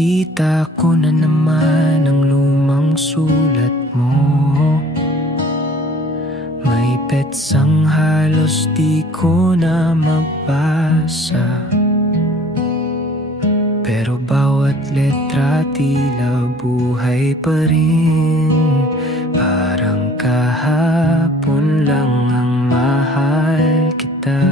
Nakita ko na naman ang lumang sulat mo. May petsang halos di ko na mabasa, pero bawat letra tila buhay pa rin. Parang kahapon lang ang mahal kita.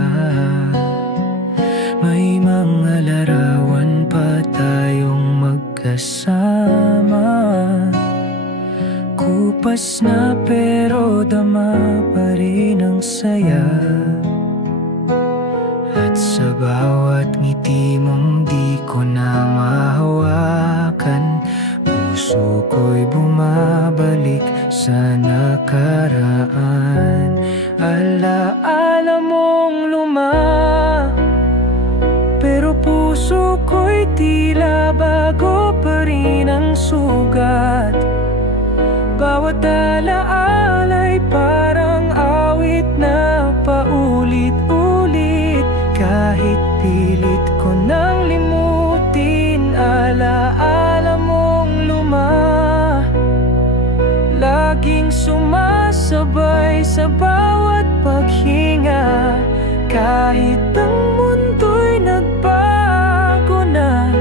May mga larawan pa tayong magkasama. Kupas na pero dama pa rin ang saya. At sa bawat ngiti mong di ko na mahawakan, puso ko'y bumabalik sa nakaraan. Alaala mong luma, pero puso ko'y tila bago pa rin ang sugat. Bawat alaala'y parang awit na paulit-ulit. Kahit pilit ko nang limutin, alaala mong luma, laging sumasabay sa bawat paghinga. Kahit ang mundo'y nagbago na,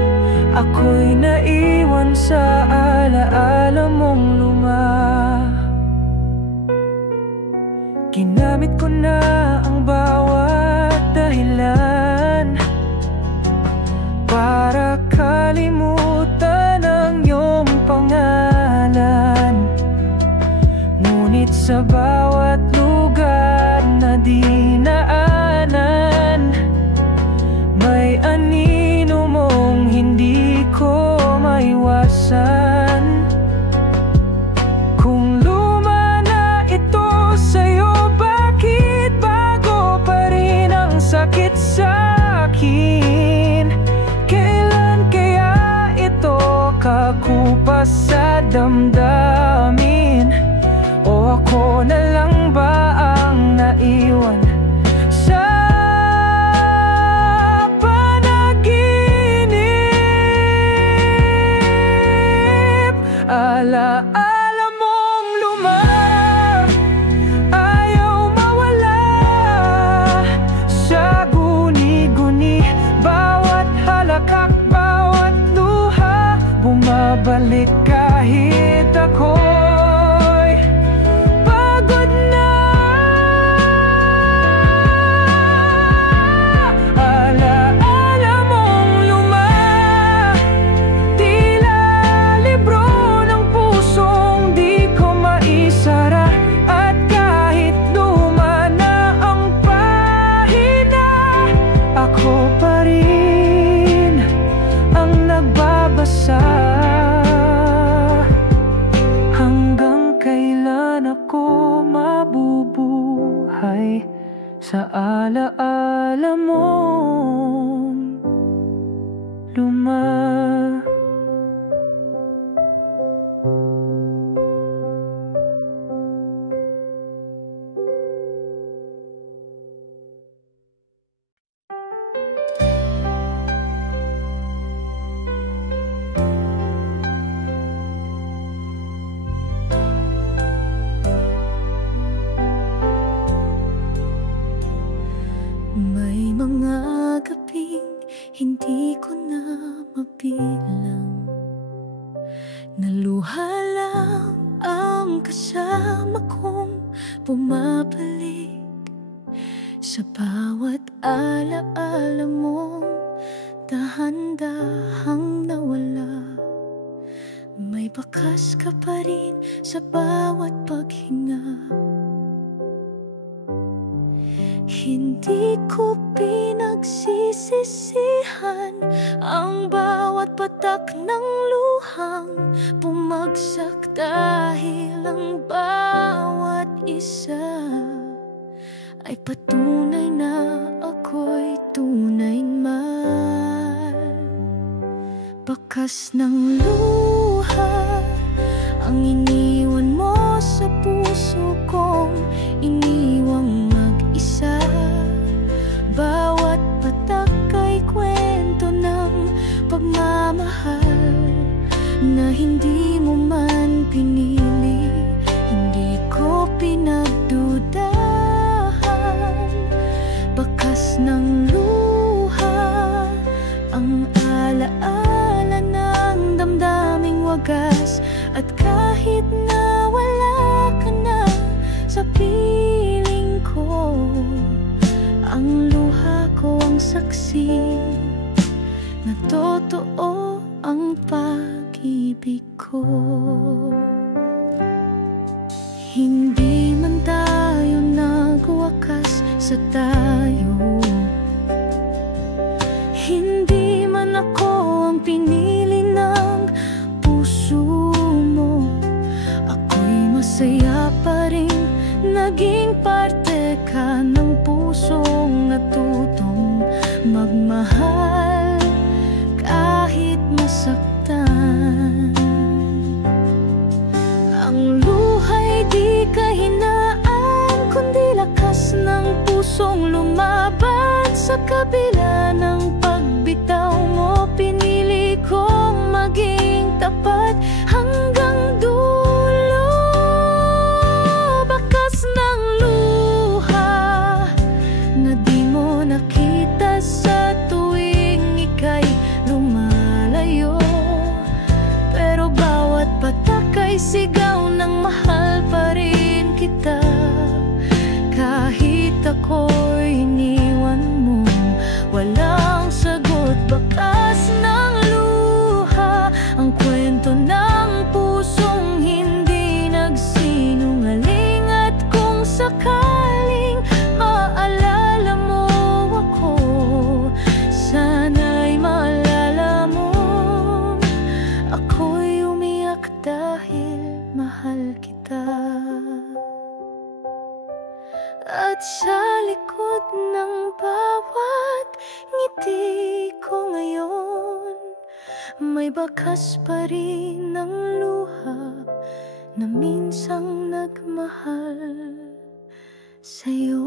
ako'y naiwan sa alaala mong luma. Ginamit ko na ang bawat dahilan para kalimutan ang iyong pangalan. Ngunit sa bawat lugar na dinaanan, may anino mong hindi ko maiwasan. Kung luma na ito sa'yo, bakit bago pa rin ang sakit sa'kin? Kailan kaya ito kakupas sa damdamin? O ako na lang ba ang naiwan sa panaginip? Alaala mong luma, ayaw mawala sa guni-guni. Bawat halakak, bawat luha, bumabalik kahit ako'y pagod na. Alaala mong luma, tila libro ng pusong di ko maisara. At kahit luma na ang pahina, ako pa rin ang nagbabasa. Hanggang kailan ako mabubuhay sa alaala mong luma? May mga gabing hindi ko na mabilang, naluha lang ang kasama kong bumabalik sa bawat alaala mong dahan-dahang nawala. May bakas ka pa rin sa bawat paghinga. Hindi ko pinagsisisihan ang bawat patak ng luhang bumagsak, dahil ang bawat isa ay patunay na ako'y tunay mahal. Bakas ng luha ang iniwan mo sa puso kong iniwang mag-isa. Bawat patak ay kwento ng pagmamahal. na hindi mo man pinili. Hindi ko pinagdudahan, bakas ng luha ang alaala ng damdaming wagas. At kahit na wala ka na sa piling ko, ang luha ko ang saksi na totoo ang pag-ibig ko. Hindi man tayo nagwakas sa tayo, hindi man ako ang pinili ng puso mo, ako'y masaya pa rin naging parte ka ng pusong natutong magmahal kahit masaktan. Ang luha'y di kahinaan, kundi lakas ng pusong lumaban. Sa kabila ng pagbitaw mo, pinili kong maging tapat hanggang dulo. Bakas ng luha na di mo nakita sa tuwing ika'y lumalayo, pero bawat patak ay sigaw ng mahal pa rin kita. Kahit ako'y iniwan mo, walang sagot. Bakas ng luha ang kwento ng pusong hindi nagsinungaling. At kung sakaling maalala mo ako, sana'y maalala mo ako'y umiyak dahil mahal kita. At sa likod ng bawat ngiti ko ngayon, may bakas pa rin ng luha na minsang nagmahal sa'yo.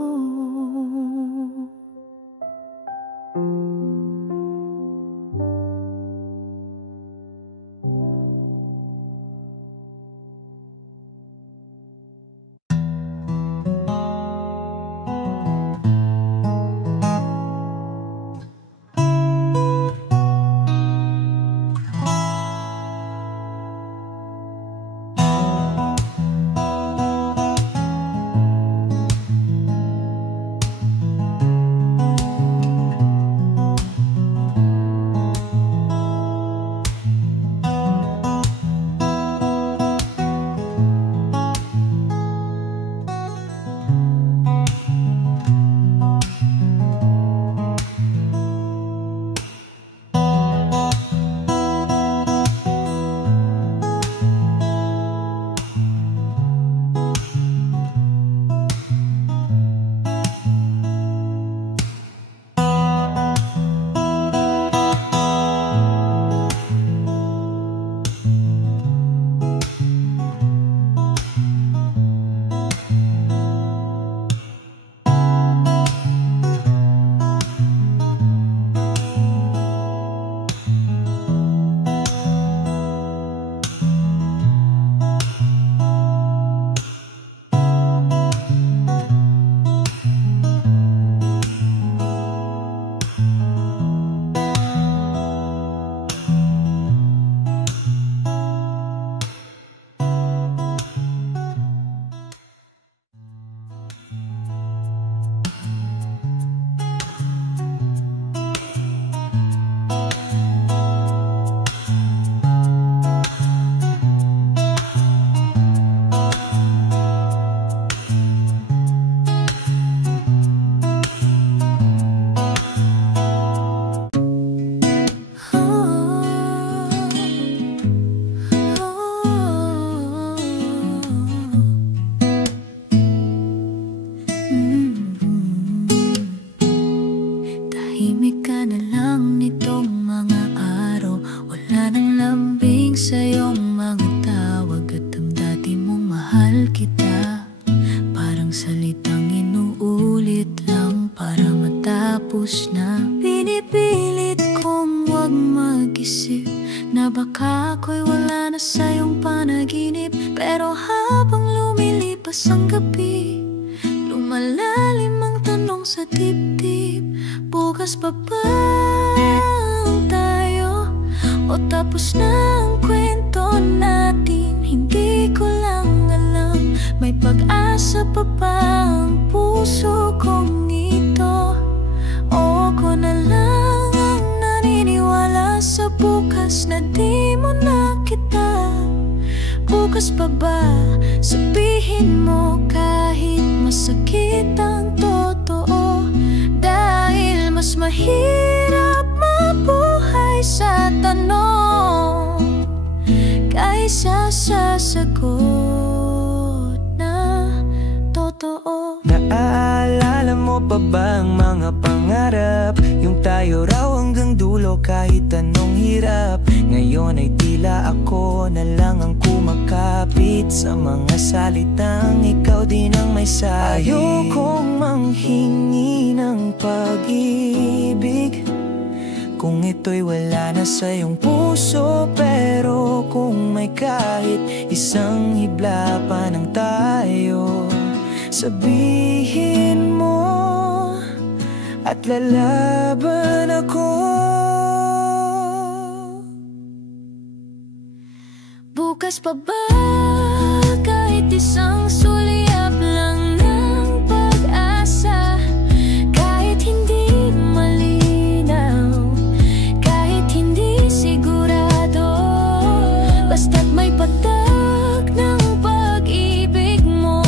baka ako'y wala na sa iyong panaginip. Pero habang lumilipas ang gabi, lumalalim ang tanong sa dibdib. Bukas pa bang tayo? O tapos na ang kwento natin? Hindi ko lang alam. May pag-asa pa ba ang puso kong ito? O ako na lang ang naniniwala sa bukas na di mo na kita? Bukas pa ba? Sabihin mo kahit masakit ang totoo. Dahil mas mahirap mabuhay sa tanong kaysa sa sagot na totoo. Naaalala mo pa ba ang mga pangarap? Yung tayo raw hanggang dulo kahit anong hirap. Ngayon ay tila ako na lang ang kumakapit sa mga salitang ikaw din ang may sabi. Ayokong manghingi ng pag-ibig kung ito'y wala na sa iyong puso. Pero kung may kahit isang hibla pa ng tayo, sabihin mo at lalaban ako. Bukas pa ba kahit isang sulyap lang ng pag-asa? Kahit hindi malinaw, kahit hindi sigurado, basta't may patak ng pag-ibig mo,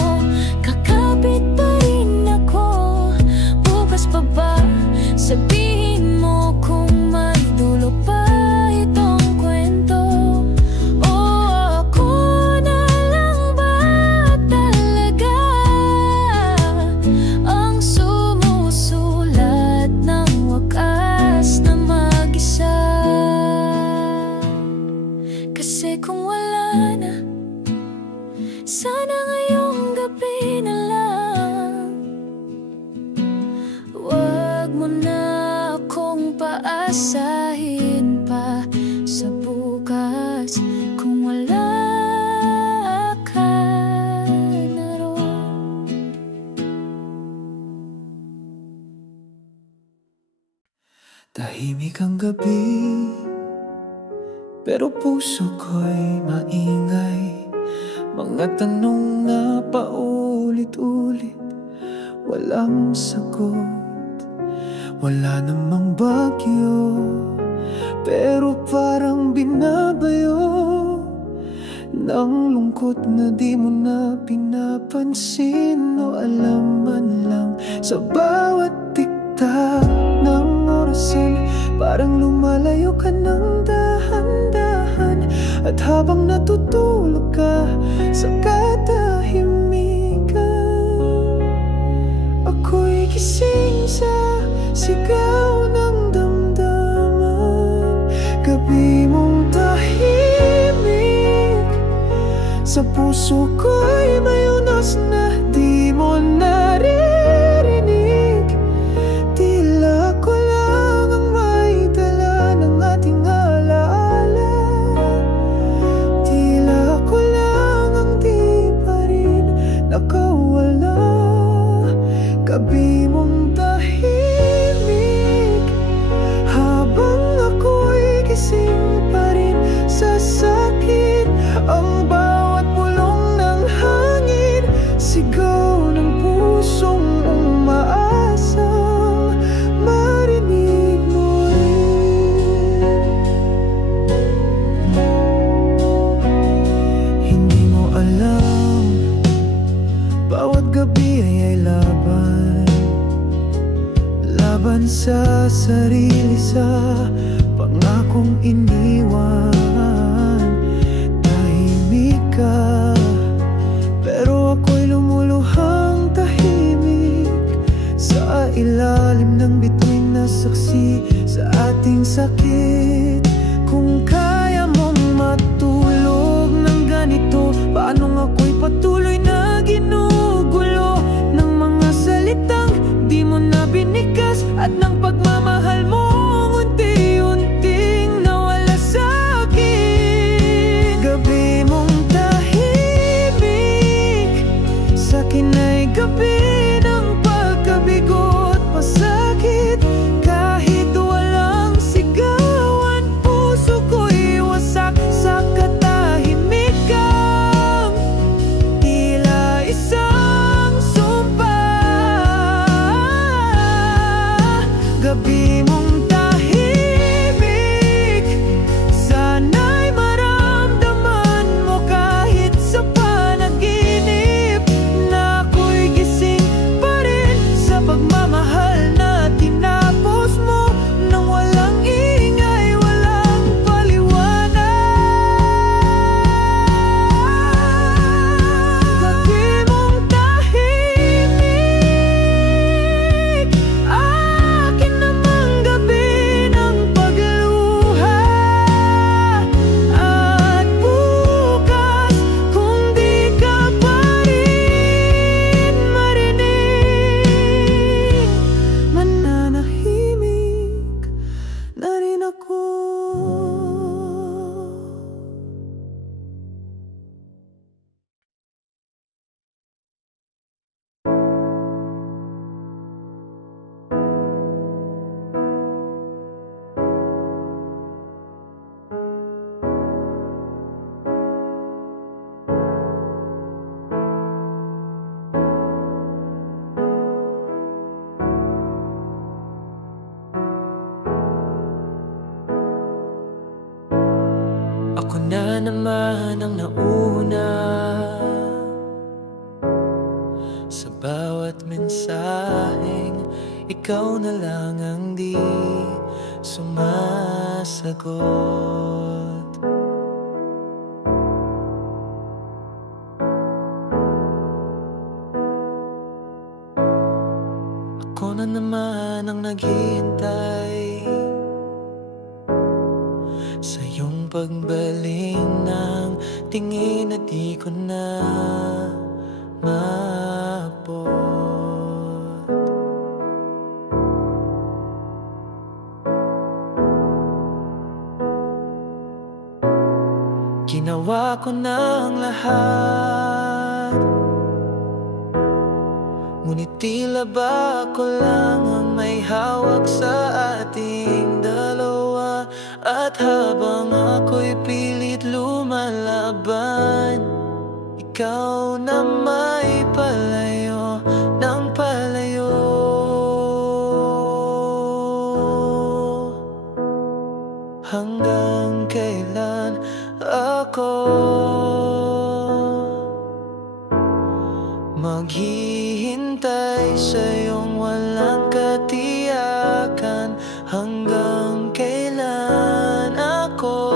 kakapit pa rin ako. Bukas pa ba? Sabihin mo kung may dulo pa itong kwento. O ako na lang ba talaga ang sumusulat ng wakas na mag-isa? Kasi kung wala na, sana ngayong gabi na lang. Huwag mo na akong paasahin pa sa bukas kung wala ka na roon. Tahimik ang gabi, pero puso ko'y maingay. Mga tanong na paulit-ulit, walang sagot. Wala namang bagyo, pero parang binabayo ng lungkot na di mo na pinapansin o alam man lang. Sa bawat tiktak ng orasan, parang lumalayo ka ng dahan-dahan. At habang natutulog ka sa katahimikan, ako'y gising sa sigaw ng damdaman. Gabi mong tahimik, sa puso ko'y may unos na di mo naririnig. Tila ko lang ang may dala ng ating alaala. Tila ko lang ang di pa rin nakawala. Gabi mong tahimik, habang ako'y gising pa rin sa sakit. Ang bawat bulong ng hangin, sigaw ng pusong umaasang marinig mo rin. Hindi mo alam, bawat gabi ay laban. Laban sa sarili, sa pangakong iniwan. Tahimik ka, pero ako'y lumuluhang tahimik sa ilalim ng bituin na saksi sa ating sakit. Kung kaya mong matulog ng ganito, paano ako'y patuloy na ginugulo ng mga salitang di mo na binigas, at ng pagmamahal mo unti-unting nawala sa akin. na naman ang nauna. Sa bawat mensaheng ikaw na lang ang di sumasagot. Ako na naman ang naghihintay sa iyong pagbaling ng tingin na di ko na maabot. Ginawa ko na ang lahat, ngunit tila ba ako lang ang may hawak sa ating dalawa. At habang ako'y pilit lumalaban, ikaw na may palayo ng palayo. Hanggang kailan ako maghihintay sa iyong walang katiyakan? Hanggang kailan ako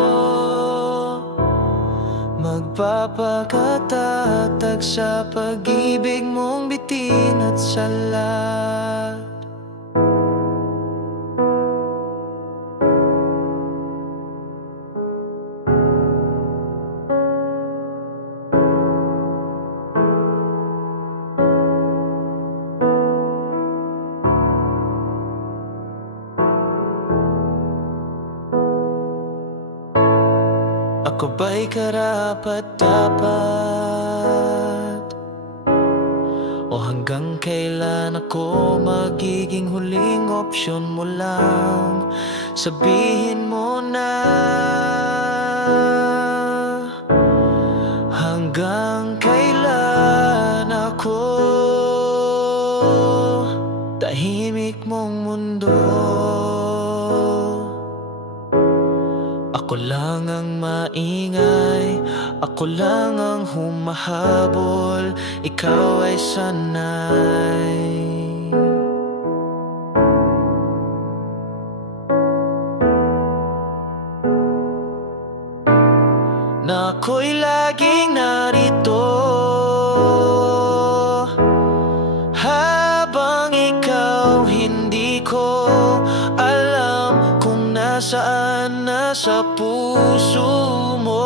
magpapakatatag sa pag-ibig mong bitin at salat? Ako ba'y karapat-dapat? O hanggang kailan ako magiging huling opsyon mo lang? Sabihin mo na. Hanggang kailan ako tahimik mong mundo? Ako lang ang maingay, ako lang ang humahabol, ikaw ay sanay na ako'y laging narito habang ikaw hindi ko alam kung nasaan na sa puso mo.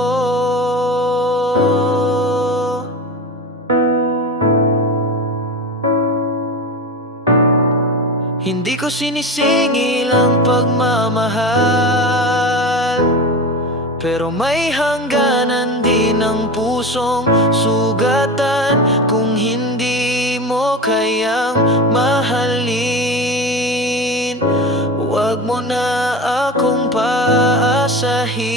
Hindi ko sinisingil ang pagmamahal, pero may hangganan din ang pusong sugatan. Kung hindi mo kayang mahalin, huwag mo na akong paasahin.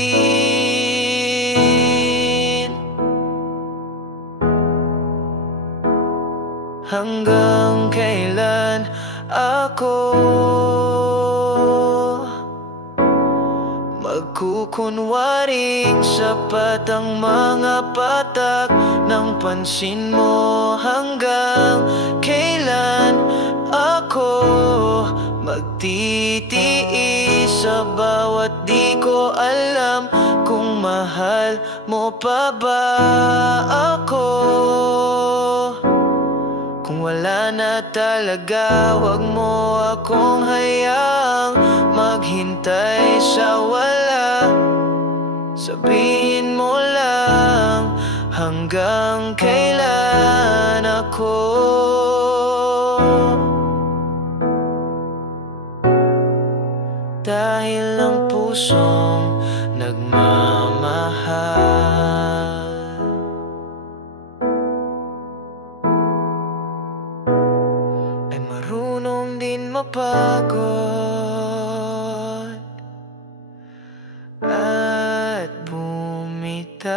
Hanggang kailan ako magkukunwaring sapat ang mga patak ng pansin mo? Hanggang kailan ako magtitiis sa bawat di ko alam kung mahal mo pa ba ako? Kung wala na talaga, wag mo akong hayaang maghintay sa wala. Sabihin mo lang hanggang kailan ako dahil ang pusong nagmamahal ay marunong din mapagod at bumitaw.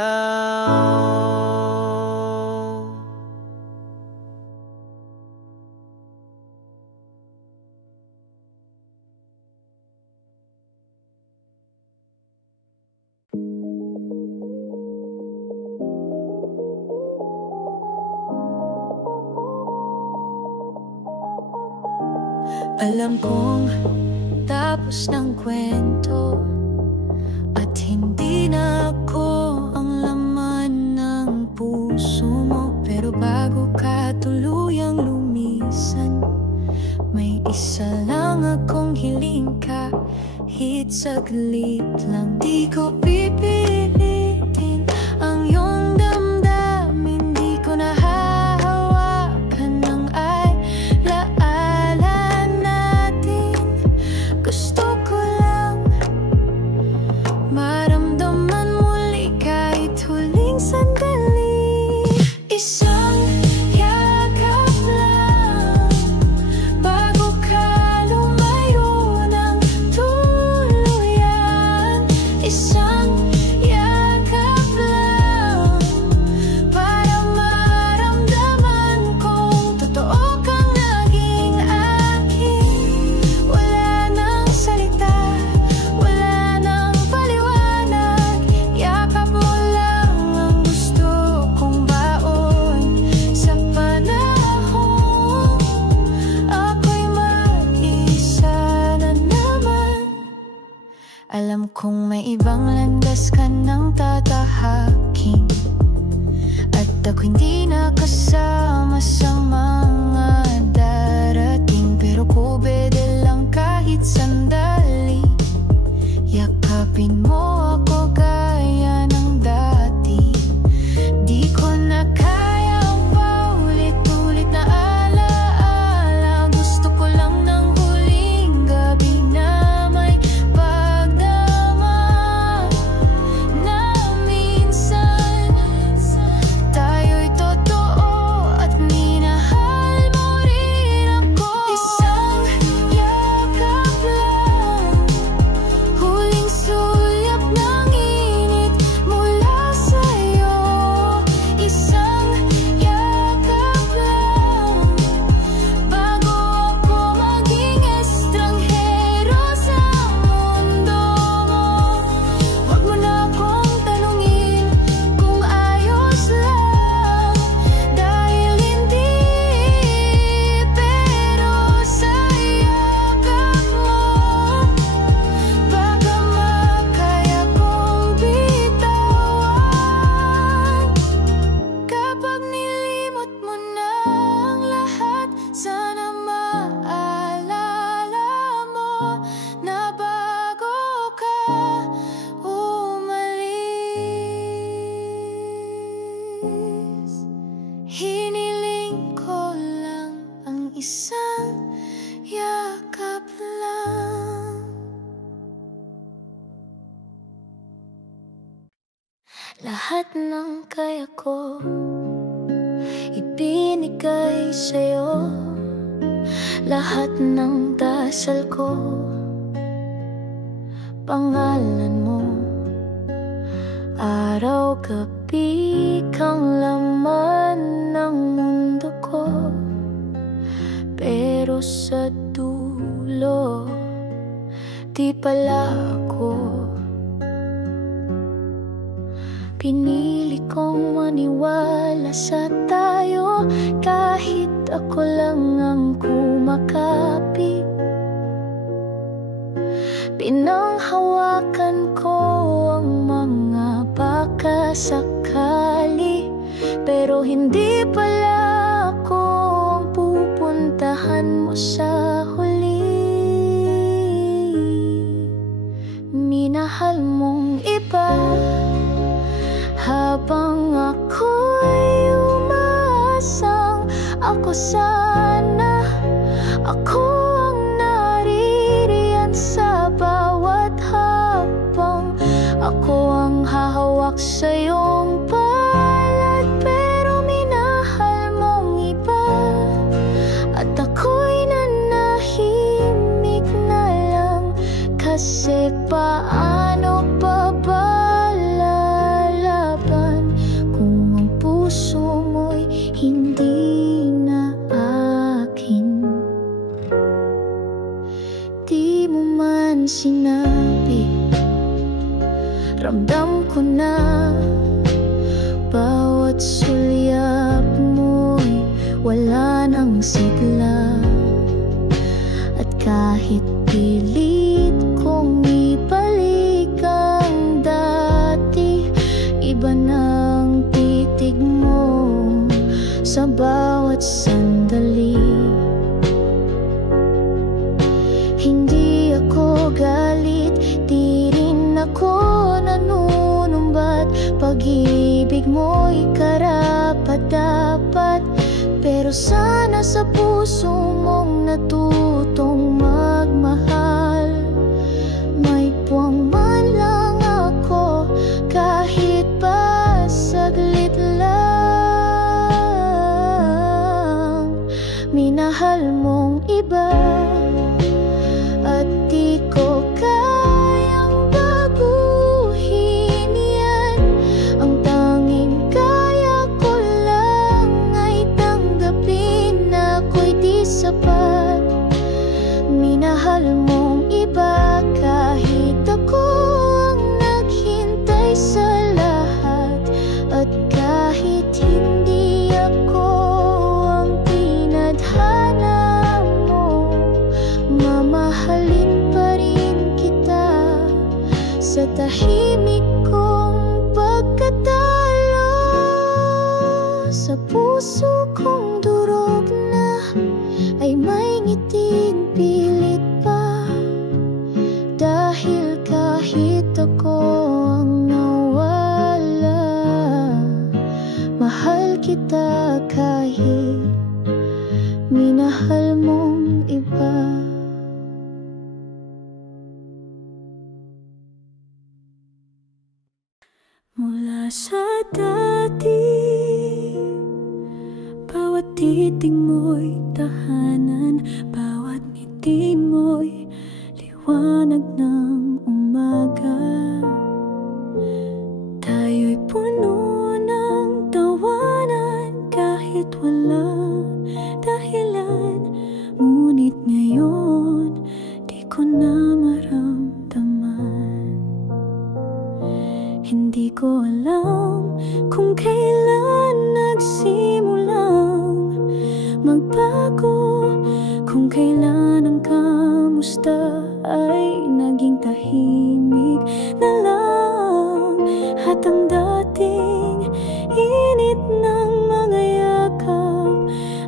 Alam kong tapos ng kwento at hindi na ako ang laman ng puso mo. Pero bago ka tuluyang lumisan, may isa lang akong hiling, kahit saglit lang. Di ko pipilitin ang iyong damdamin, di ko nahahawakan ng alaala natin. Gusto ko lang maramdaman muli kahit huling sandali. Isang yakap lang bago ka lumayo ng tuluyan. Isang yakap lang para maramdaman kong totoo kang naging akin. Wala nang salita, wala nang paliwanag, yakap mo lang ang gusto kong baon. Sa panahon ako'y mag-isa na naman, alam kong may ibang landas ka nang tatahakin, at ako hindi nakasama sa mga darating. Pero ko pwede lang kahit sandali, yakapin mo ako gaya ng dati. Di ko na kaya ang paulit-ulit na alaala. Gusto ko lang ng huling gabi na may pagdama, na minsan tayo'y totoo at minahal mo rin ako. Isang yakap lang, huling sulyap ng init mula sa'yo. Isang yakap lang bago ako maging estranghero sa mundo mo. Huwag mo na akong tanungin kung ayos lang, dahil hindi. Pero sa yakap mo, baka makaya kong bitawan. Kapag nilimot mo na ang lahat, sana maalala mo na bago ka umalis, hiniling ko lang ang isang yakap lang. Lahat ng kaya ko ibinigay sa'yo, lahat ng dasal ko, pangalan mo. Araw-gabi kang laman ng mundo ko, pero sa dulo di pala ako. Pinili kong maniwala sa tayo kahit ako lang ang kumakapit. Pinanghawakan ko ang mga baka sakali, pero hindi pala ako ang pupuntahan mo sa huli. Minahal mong iba habang ako'y umaasang ako sana. Ako ang naririyan sa bawat habang, ako ang hahawak sa iyong palad. Pero minahal mong iba at ako'y nanahimik na lang, kasi paano pa ba lalaban kung ang puso mo'y hindi na akin? Di mo man sinabi, ramdam ko na bawat sulyap mo'y wala nang sigla. At Kahit pilit kong ibalik ang dati, iba ng titig mo sa bawat sandali. Hindi ako galit, di rin ako nanunumbat. Pag-ibig mo'y karapat-dapat, pero sana sa puso mong natutong magmahal. May puwang man lang ako, kahit pa saglit lang. Minahal mong iba at di ko kayang baguhin yan. Ang tanging kaya ko lang ay tanggapin na ako'y di sapat. Minahal mong iba kahit ako ang naghintay sa lahat, at kahit hindi ako ang tinadhana mo, mamahalin pa rin kita sa tahimik kong pagkatalo. Sa puso kong durog na ay may ngiting pilit pa, dahil kahit ako ang nawala, mahal kita kahit minahal mong iba. Mula sa dati, bawat titig mo'y tahanan, bawat ngiti mo'y liwanag ng umaga. Tayo'y puno ng tawanan kahit walang dahilan, ngunit ngayon di ko na maramdaman. Hindi ko alam kung kailan nagsimulang magbago, kung kailan ang kamusta ay naging tahimik na lang, at ang dating init ng mga yakap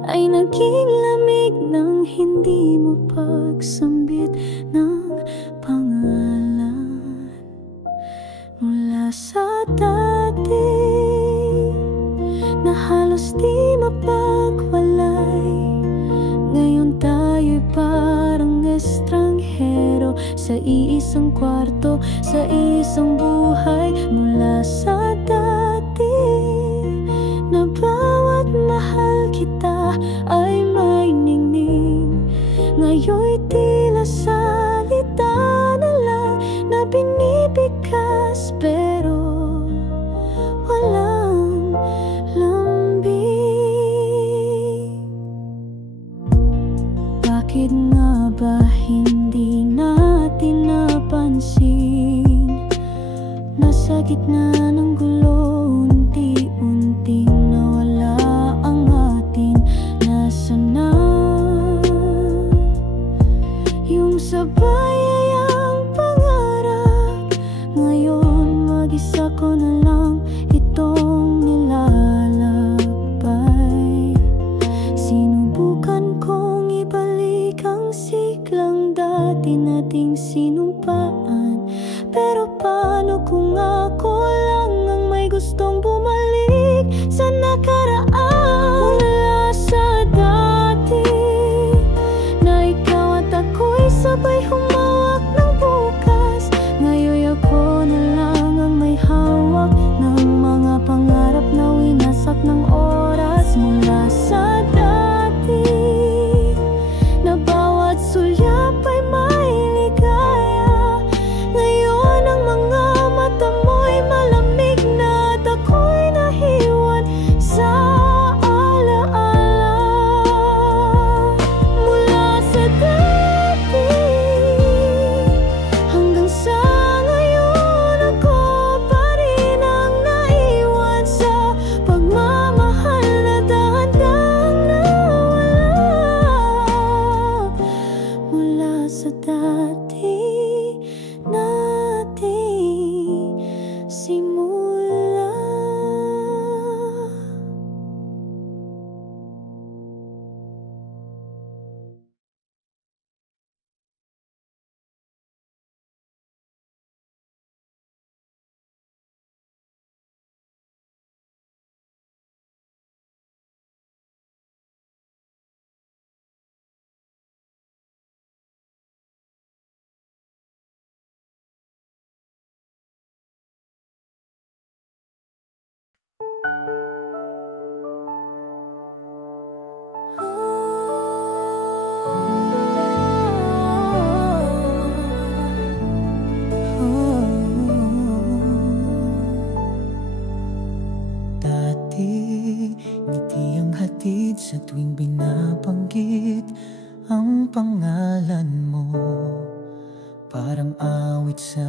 ay naging lamig ng hindi mo pagsambit ng pangalan. Mula sa dati na halos di mapagwalay, ngayon tayo'y parang estranghero sa iisang kwarto, sa isang buhay. Mula sa dati na bawat mahal kita ay may ningning, ngayon'y tila salita na lang na binibigkas pero walang lambing. Bakit nga ba hindi natin napansin na sa gitna ng gulo unti-unting nawala ang atin? Nasaan na yung sa sa tuwing binabanggit ang pangalan mo. Parang awit sa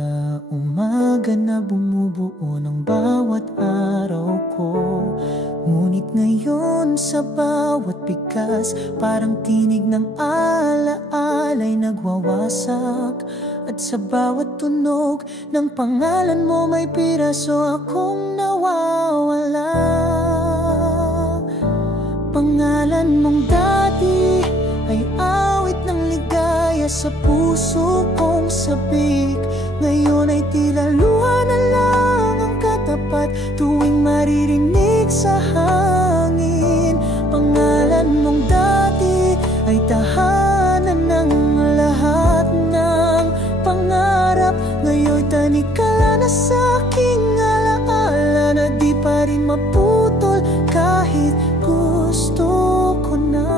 umaga na bumubuo ng bawat araw ko. Ngunit ngayon sa bawat bigkas, parang tinig ng alaala'y nagwawasak. At sa bawat tunog ng pangalan mo may piraso akong nawawala. Pangalan mong dati ay awit ng ligaya sa puso kong sabik. Ngayon ay tila luha na lang ang katapat tuwing maririnig sa hangin. Pangalan mong dati ay tahanan ng lahat ng pangarap. Ngayon tanikala na sa aking alaala na di pa rin maputol kahit gusto ko na.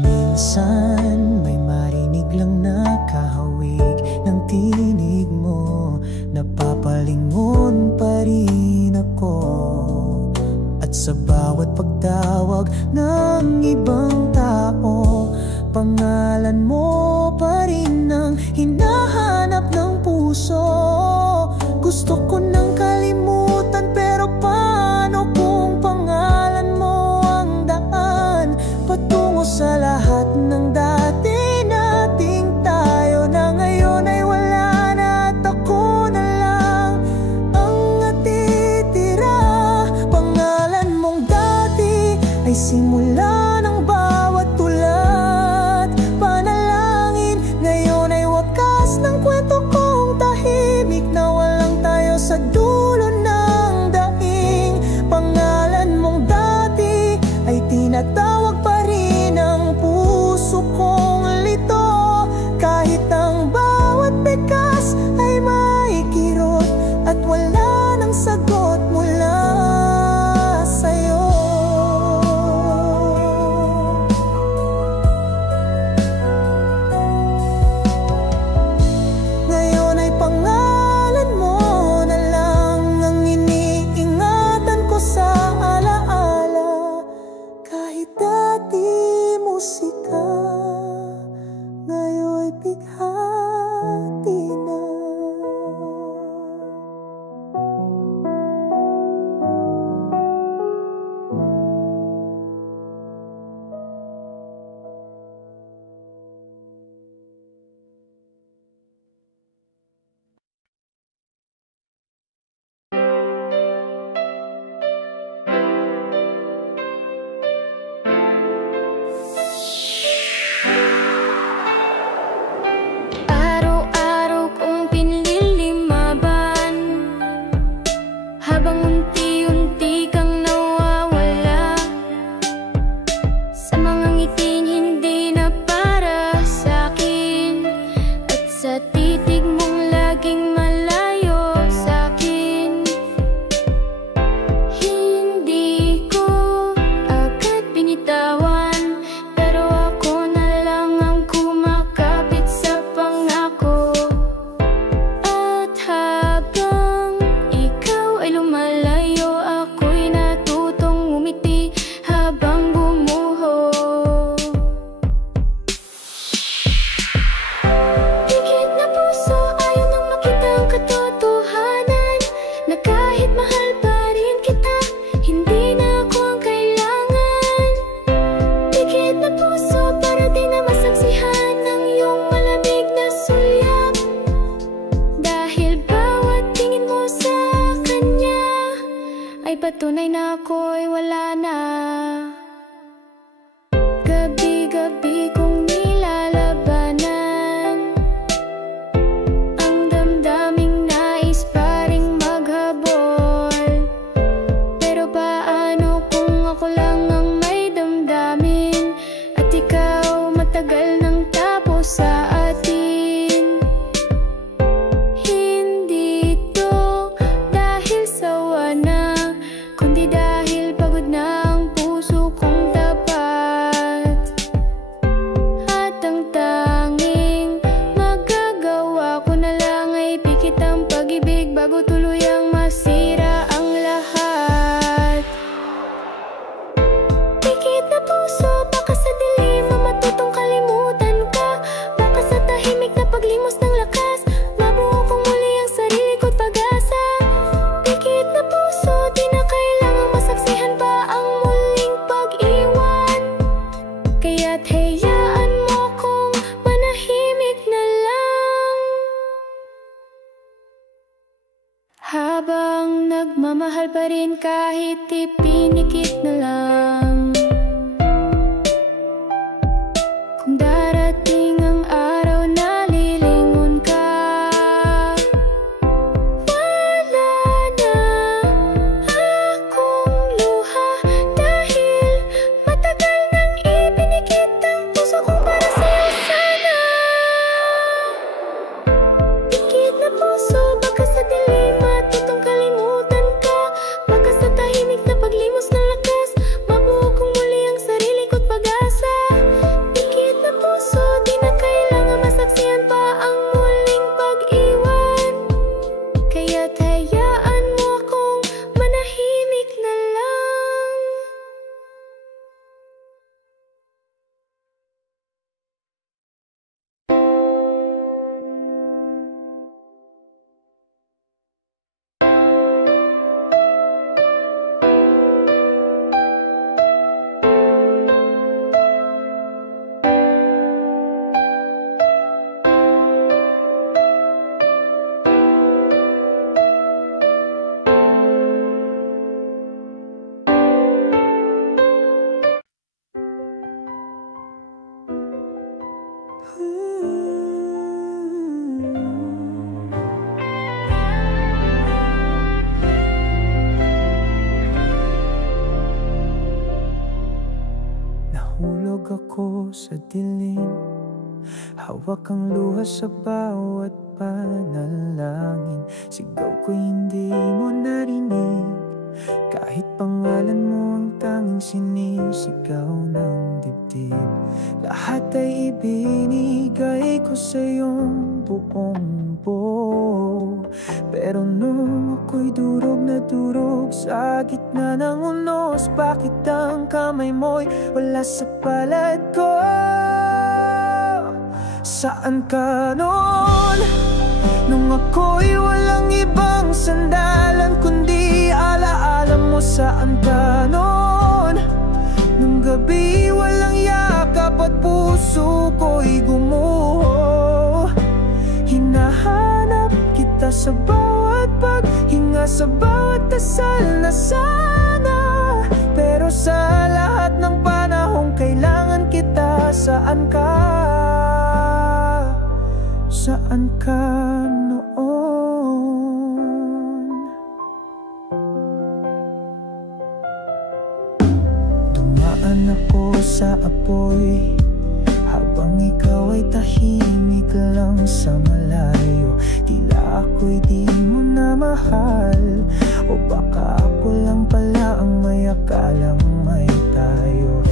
Minsan may marinig lang na kahawig ng tinig mo. Napapalingon pa rin ako. At sa bawat pagtawag ng ibang tao, pangalan mo pa rin ang hinahanap ng puso. Gusto ko nang kalimutan pero paano kung pangalan mo ang daan patungo sa lahat ng dati nating tayo na ngayon ay wala na at ako na lang ang natitira. Pangalan mong dati ay simula ng bawat tulat, panalangin. Ngayon ay wakas ng kwento kong tahimik na walang tayo sa dulo ng daing. Pangalan mong dati ay tinatawag pa rin ang puso kong lito. Kahit ang bawat bekas ay may kirot at wala nang sagot mula sa'yo. Ngayon ay pangalan mo na lang ang iniingatan ko sa alaala. Kahit dati musika, ngayon'y bighati na. Araw-araw kong pinlilimaban, habang unti-unti kang nawawala. Sa mga ngiting hindi na para sa'kin, at sa titig mong laging malayo sa'kin. Hindi ko agad binitawan, pero ako na lang ang kumakapit sa pangako. At habang ikaw ay lumalayo, ako'y natutong umiti habang bumuho. Higit na puso, ayaw nang makita ang katotohanan, na kahit mahal pa rin kita, hindi na ako ang kailangan. Higit na puso, para di na masaksihan ng iyong malamig na sulyap. Dahil bawat tingin mo sa kanya ay patunay na ako'y wala na. Gabi-gabi kong nilalabanan ang damdaming nais pa ring maghabol. Pero paano kung ako lang ang may damdamin, at ikaw matagal nang tapos sa atin? Hindi to dahil sawa na, kundi dahil pagod na ang puso ko Mamahal pa rin kahit ipinikit na lang. Kung darating ang araw na lilingon ka, wala na akong luha, dahil matagal nang ipinikit ang puso ko para sa'yo sana. Pikit na puso, baka sa dilim matutong kalimutan ka, baka sa tahimik na paglimos ng lakas mabuo kong muli ang sarili ko't pag-asa. Pikit na puso, di na kailangan masaksihan pa ang muling pag-iwan, kaya't hayaan mo akong manahimik na lang. Nahulog ako sa dilim, hawak ang luha sa bawat panalangin. Sigaw ko hindi mo narinig, kahit pangalan mo ang tanging sinisigaw ng dibdib. Lahat ay ibinigay ko sa iyong buong buo, pero nung ako'y durog na durog sa gitna ng unos, bakit ang kamay mo'y wala sa palad ko? Saan ka noon? Nung ako'y walang ibang sandalan kundi alaala mo. Saan ka noon? Nung gabi walang yakap at puso ko'y gumuho. Hinahanap kita sa bawat paghinga, sa bawat dasal na sana, pero sa lahat ng panahong kailangan kita. Saan ka? Saan ka noon? Dumaan ako sa apoy habang ikaw ay tahimik lang sa malayo. Tila ako'y di mo na mahal, o baka ako lang pala ang may akalang may tayo.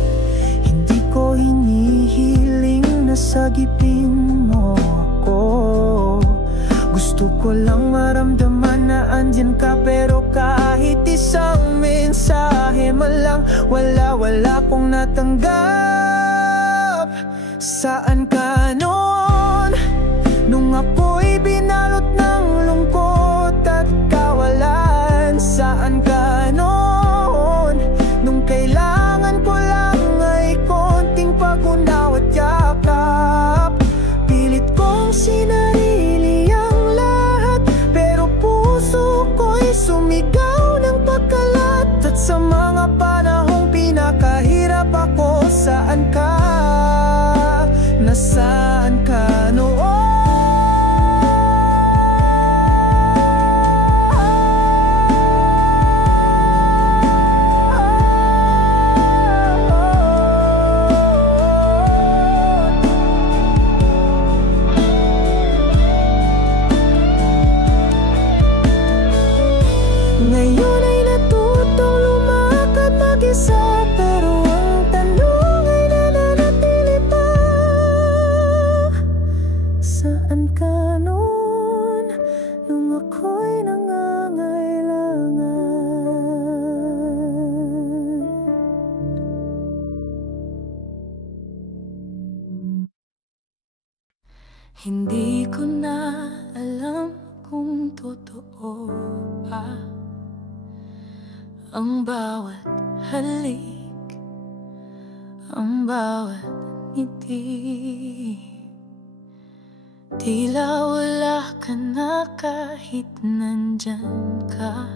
Hindi ko hinihiling na sagipin mo ako, gusto ko lang maramdaman na andyan ka, pero kahit isang mensahe man lang wala kong natanggap. Saan ka noon? Nung ako'y binalot ng lungkot at kawalan. Saan ka noon? Nung kailangan ko lang ay konting pag-unaw at yakap. Pilit kong sinarili ang lahat, pero puso ko'y sumigaw ng pagkalat. At sa mga panahong pinakahirap ako, saan ka? Nasaan ka noon? Ngayon ay natutong lumakad mag-isa, pero ang tanong ay nananatili pa. Saan ka noon? Nung ako'y nangangailangan. Hindi ko na alam kung totoo ba ang bawat halik, ang bawat ngiti. Tila wala ka na kahit nandyan ka,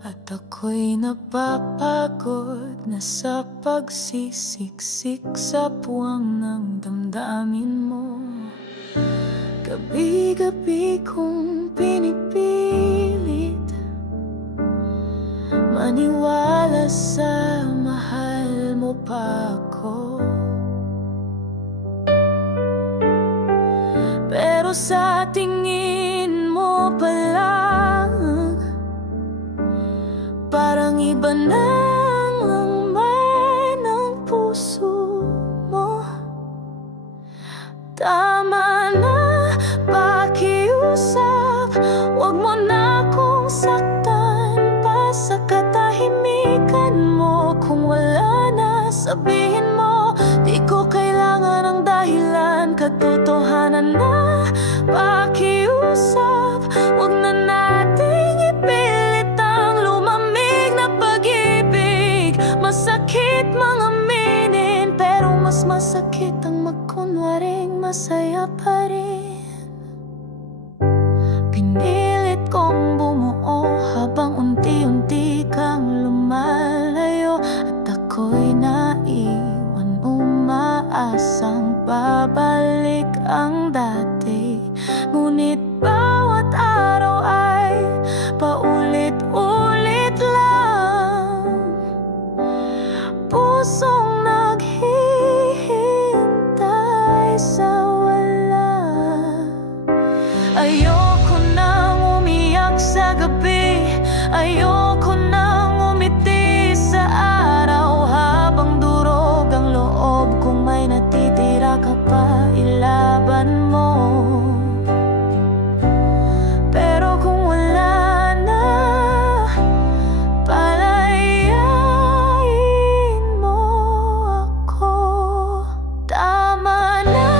At ako'y napapagod na sa pagsisiksik sa puwang ng damdamin mo. Gabi-gabi kong pinipilit maniwala sa mahal mo pa ako. Pero sa tingin mo pa lang, parang iba nang laman ng puso mo. Tama na, pakiusap, huwag mo na akong saktan pa sa katahimikan mo. Kung wala na, sabihin mo, di ko kailangan ng dahilan. Katotohanan na, pakiusap, huwag na nating ipilit ang lumamig na pag-ibig. Masakit mga aminin, pero mas masakit ang magkunwaring masaya pa rin. Pinilit kong bumuo habang unti-unti kang lumalayo, at ako'y naiwan umaasang babalik ang dati. Ngunit bawat araw ay paulit-ulit lang, pusong naghihintay sa wala. Ayoko nang umiyak sa gabi, ayoko nang umiti sa araw. Habang durog ang loob, kung may natitira ka pa, ilaban mo. Pero kung wala na, palayain mo ako. Tama na,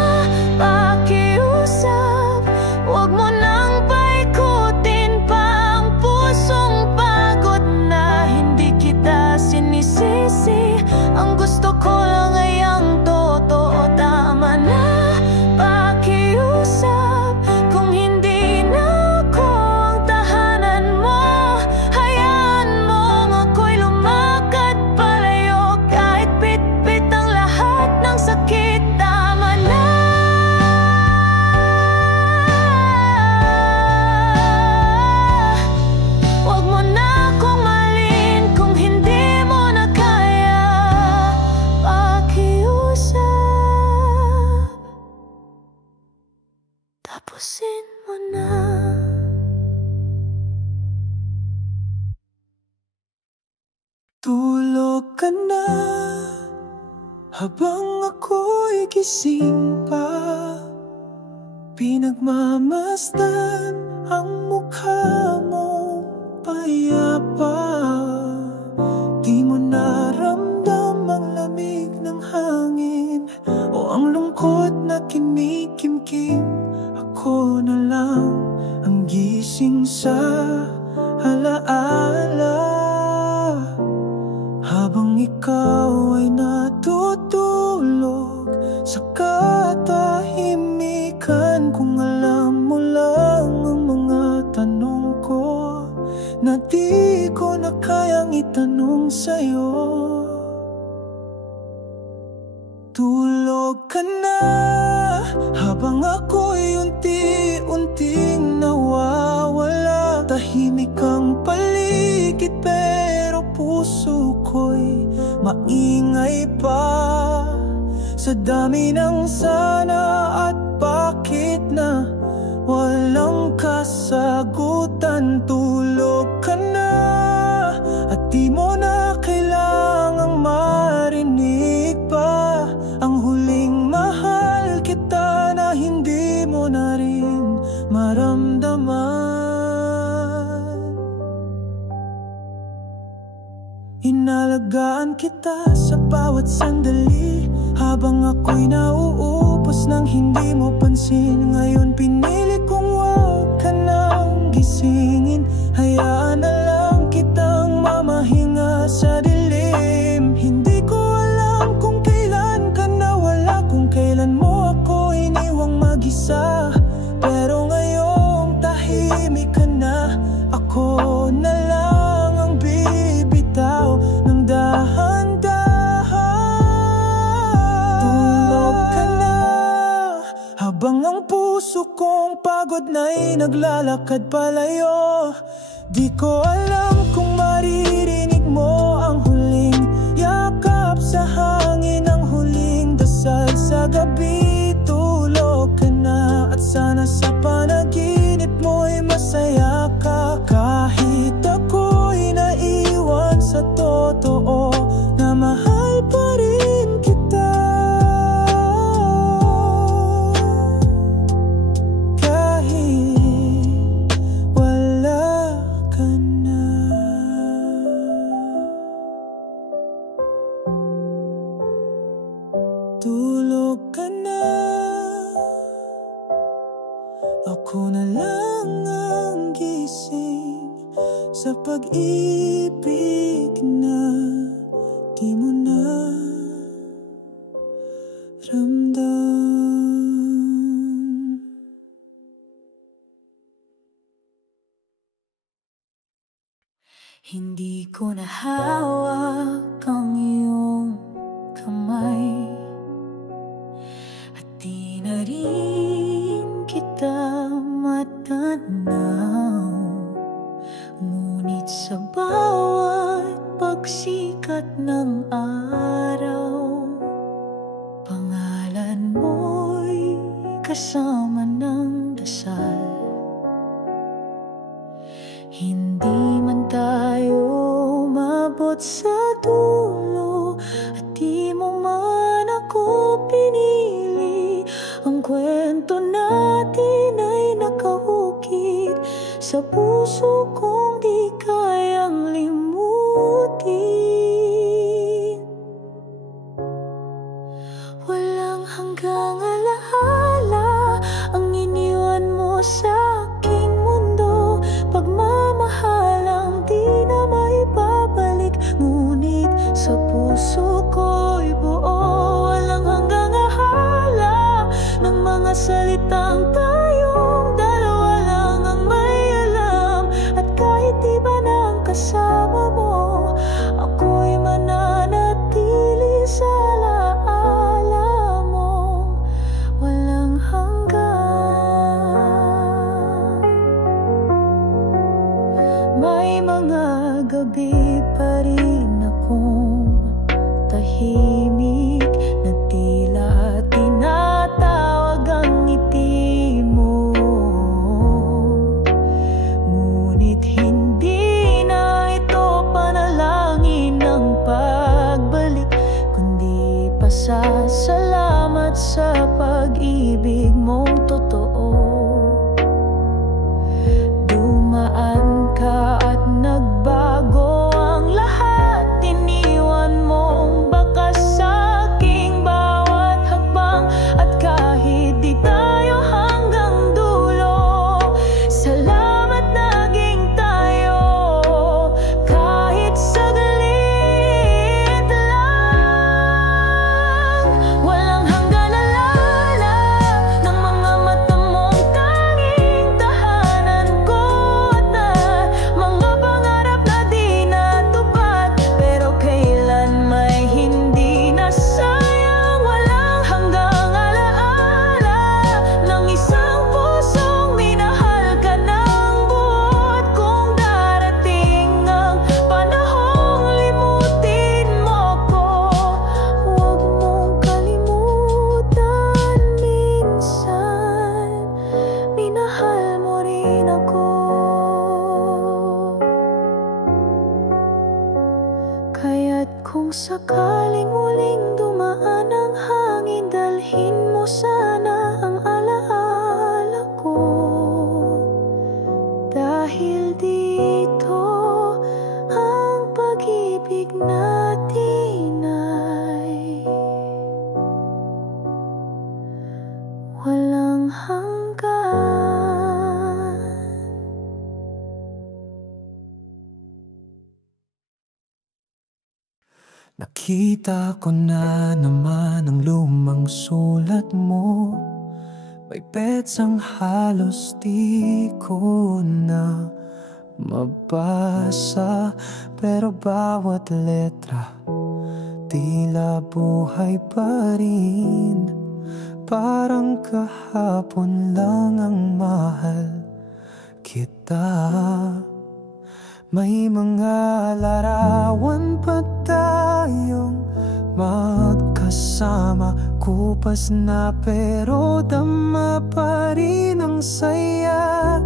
pakiusap, huwag mo nang paikutin pa ang pusong pagod na hindi kita sinisisi. Ang gusto ko lang ay ang totoo. Tama na, pakiusap, kung hindi na ako ang tahanan mo, hayaan mong ako'y lumakad palayo. Kahit bit-bit ang lahat ng sakit, tama na. Huwag mo na akong mahalin kung hindi mo na kaya. Pakiusap, tapusin mo na. Tulog ka na habang ako'y gising pa. Pinagmamasdan ang mukha mo payapa. Di mo naramdam ang lamig ng hangin o ang lungkot na kinikimkim. Ako na lang ang gising sa alaala, habang ikaw ay natutulog sa katahimikan. Kung alam mo lang ang mga tanong ko na di ko na kayang itanong sa'yo. Tulog ka na habang ako'y unti-unting nawawala. Tahimik ang paligid pero puso ko'y maingay pa. Sa dami ng sana at bakit na walang kasagutan. Tulog ka na at di mo na kailangang marinig pa ang huling mahal kita na hindi mo na rin maramdaman. Inalagaan kita sa bawat sandali habang ako'y nauubos ng hindi mo pansin. Ngayon pinili kong wag ka nang gisingin. Hayaan na lang kitang mamahinga sa dilim. Hindi ko alam kung kailan ka nawala, kung kailan mo ako iniwang mag-isa. Pero ngayong tahimik ka na, ako na lang ang maglalakad palayo. Di ko alam kung maririnig mo ang huling yakap sa hangin, ang huling dasal sa gabi. Tulog ka na at sana sa panaginip mo'y masaya ka. Kahit ako'y naiwan sa totoo na mahal pa rin kita. Kahit wala ka na. Tulog ka na, ako na lang ang gising sa pag-ibig na di mo na ramdam. Hindi ko na hawak ang iyong kamay at di na rin kita matanaw. Ngunit sa bawat pagsikat ng araw, pangalan mo'y kasama ng dasal. Hindi man tayo umabot sa dulo at di mo man ako pinili, ang kwento natin ay nakahukit sa puso kong di kayang limutin. Walang hanggang alaala ang iniwan mo sa aking mundo. Pagmamahalang di na maibabalik, ngunit sa puso ko'y buo. Walang hanggang ahala ng mga salitang tayong dalawa lang ang may alam. At kahit iba na ang kasama mo, ako'y mananatili sa alaala mo. Walang hanggan. May mga gabi pa rin akong tahimik na tila tinatawag ang ngiti mo. Ngunit hindi na ito panalangin ng pagbalik, kundi pasasalamat sa pag-ibig mong totoo. Dumaan ka at nagbago ang lahat, iniwan mong bakas sa aking bawat hakbang. At kahit di tayo hanggang dulo, salamat naging tayo. Kahit saglit lang, walang hanggan alaala ng mga mata mong tanging tahanan ko. At na mga pangarap na di natupad, pero kailan may hindi nasayang. Walang hanggang alaala ng isang pusong minahal ka ng buot. Kung darating ang panahong limutin mo ko, huwag mong kalimutan, minsan minahal mo rin ako. Kaya't kung sakaling muling dumaan ang hangin, dalhin mo sana ang alaala ko. Dahil dito ang pag-ibig natin ay walang hanggan. Nakita ko na naman ang lumang sulat mo. May petsang halos di ko na mabasa, pero bawat letra tila buhay pa rin. Parang kahapon lang ang mahal kita. May mga larawan pa tayong magkasama, kupas na pero dama pa rin ang saya.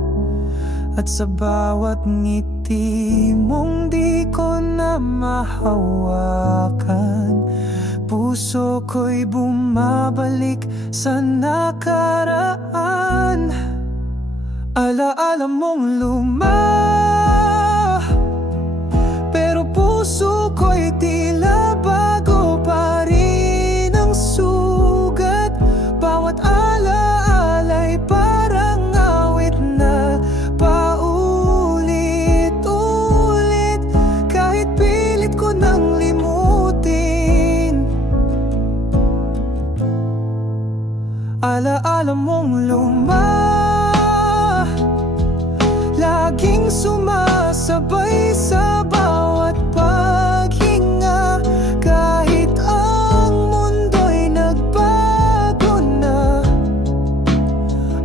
At sa bawat ngiti mong di ko na mahawakan, puso ko'y bumabalik sa nakaraan. Alaala mong luma, pero puso ko'y tila bago pa rin ang sugat. Bawat alaala'y parang awit na paulit-ulit, kahit pilit ko nang limutin. Alaala mong luma, laging sumasabay sa bawat paghinga. Kahit ang mundo'y nagbago na,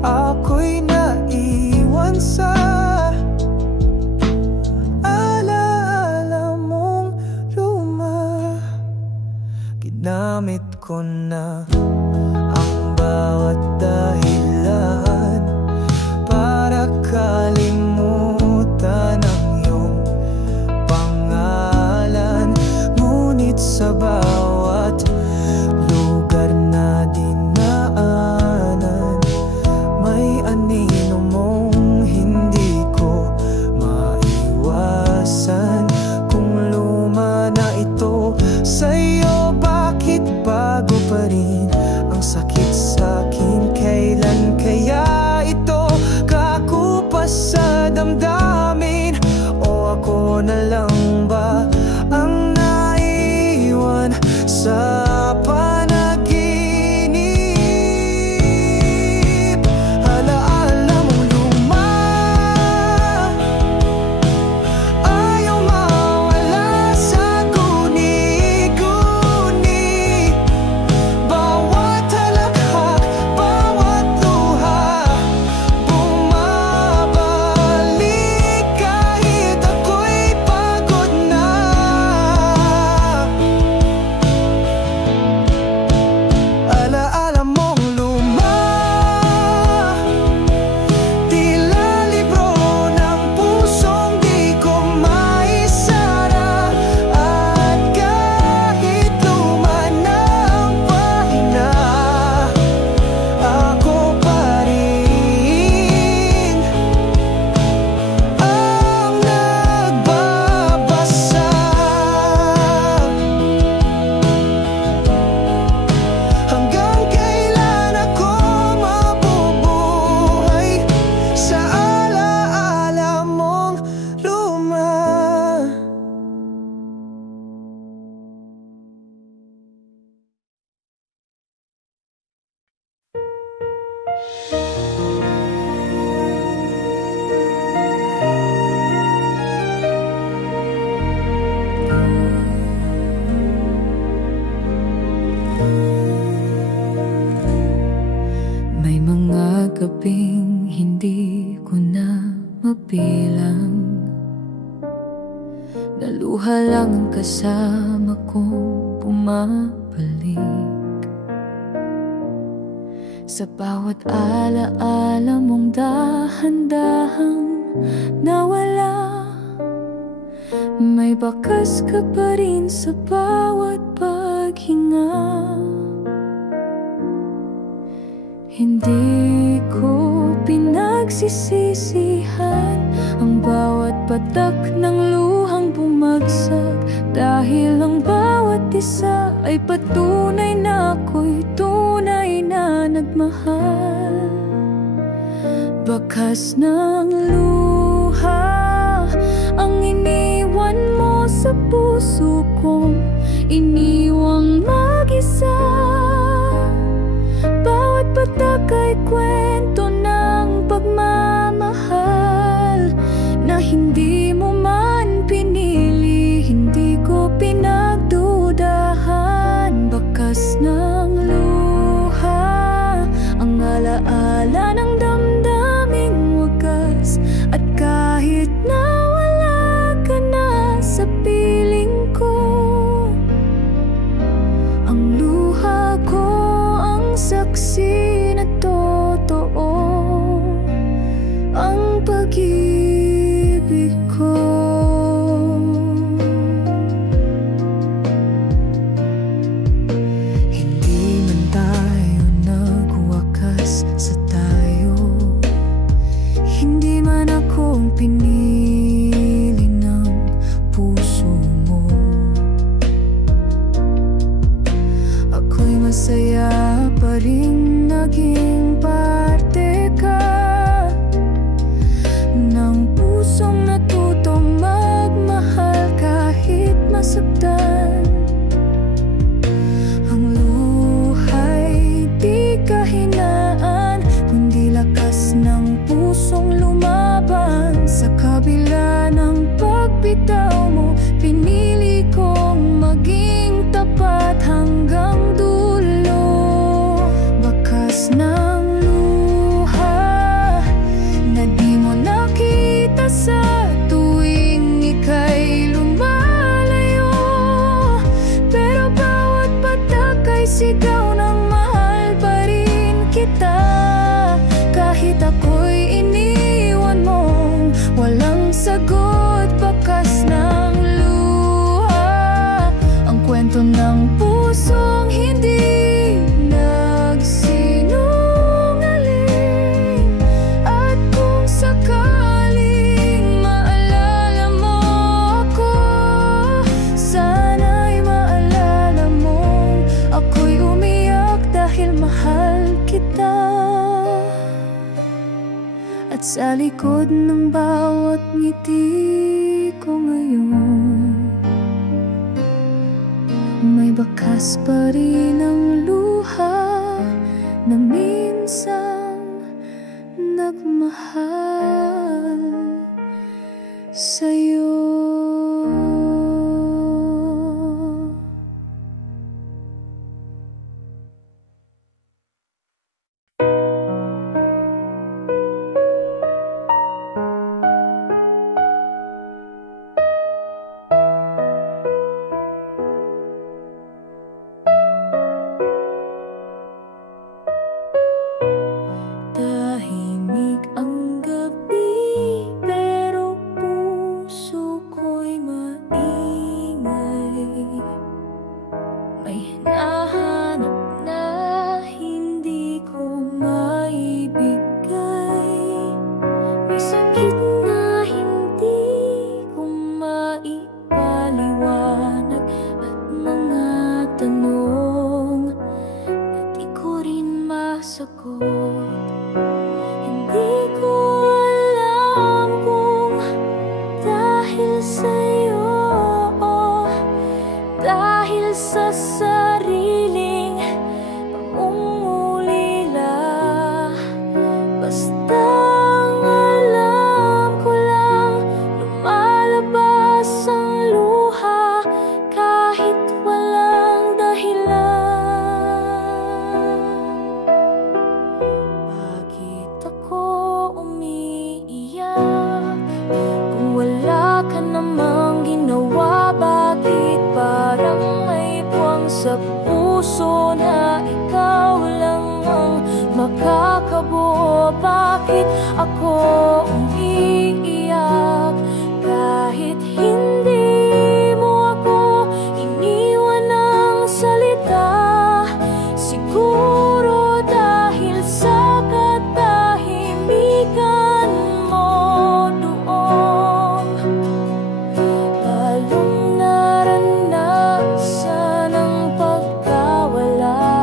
ako'y naiwan sa alaala mong luma. Ginamit ko na ang bawat dahilan para kalimutan ang iyong pangalan. Ngunit sa bawat lugar na dinaanan, may anino mong hindi ko maiwasan. Kung luma na ito sa'yo, bakit bago pa rin ang sakit sa'kin? Kailan kaya ito kakupas sa damdamin? O ako na lang ba ang naiwan sa panaginip? Alaala mong luma, ayaw mawala sa guni-guni. Bawat halakhak, bawat luha, bumabalik kahit ako'y pagod na. Alaala mong luma, tila libro ng pusong di ko maisara. At kahit luma na ang pahina, ako pa rin ang nagbabasa. Hanggang kailan ako mabubuhay sa alaala mong luma? May mga gabing hindi ko na mabilang, naluha lang ang kasama kong bumabalik. Sa bawat alaala mong dahan-dahang nawala, may bakas ka pa rin sa bawat paghinga. Hindi ko pinagsisisihan ang bawat patak ng luhang bumagsak, dahil ang bawat isa ay patunay na ako'y tunay na nagmahal. Bakas ng luha ang iniwan mo sa puso kong iniwang mag-isa. Bawat patak ay kwento ng pagmamahal na hindi mo man pinili, hindi ko pinagdudahan. Bakas ng luha ang alaala ng damdaming wagas, at Sa likod ng bawat ngiti ko ngayon, may bakas pa rin ang luha na minsan nagmahal sa'yo. Tahimik ang gabi, pero puso ko'y maingay. May hinahanap na hindi ko maibigay. May sakit na hindi ko maipaliwanag, at mga tanong na di ko rin masagot. Hindi ko alam kung dahil sa'yo o dahil sa sariling pangungulila. Basta alam ko lang, lumalabas ang luha kahit walang dahilan. Bakit ako umiiyak kung wala ka namang ginawa? Bakit parang may puwang sa puso na ikaw lang ang makakabuo? Bakit ako umiiyak kahit hindi mo ako iniwan ng salita? Siguro dahil sa katahimikan mo doon, lalong naranasan ang pagkawala.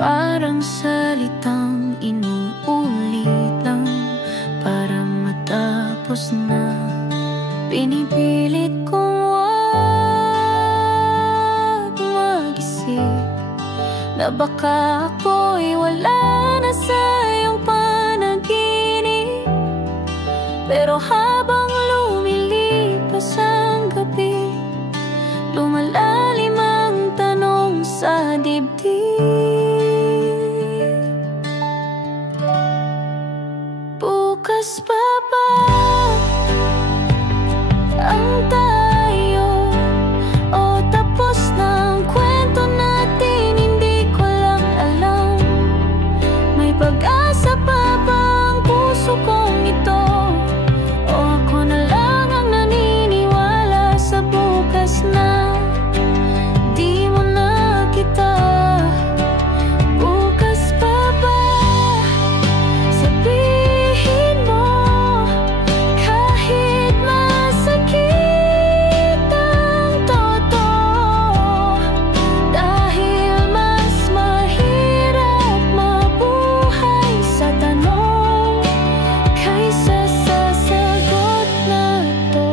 Parang salitang inuulit lang para matapos na. Pinipilit kong wag mag-isip na baka ako'y wala na sa iyong panaginip. Pero habang lumilipas ang gabi, lumalalim ang tanong sa dibdib. Bukas pa ba ang tayo? O tapos na ang kwento natin? Hindi ko lang alam. May pag-asa pa ba ang puso kong ito? O ako na lang ang naniniwala sa bukas na di mo na kita. Bukas pa ba? Sabihin mo kahit masakit ang totoo. Dahil mas mahirap mabuhay sa tanong kaysa sa sagot na to.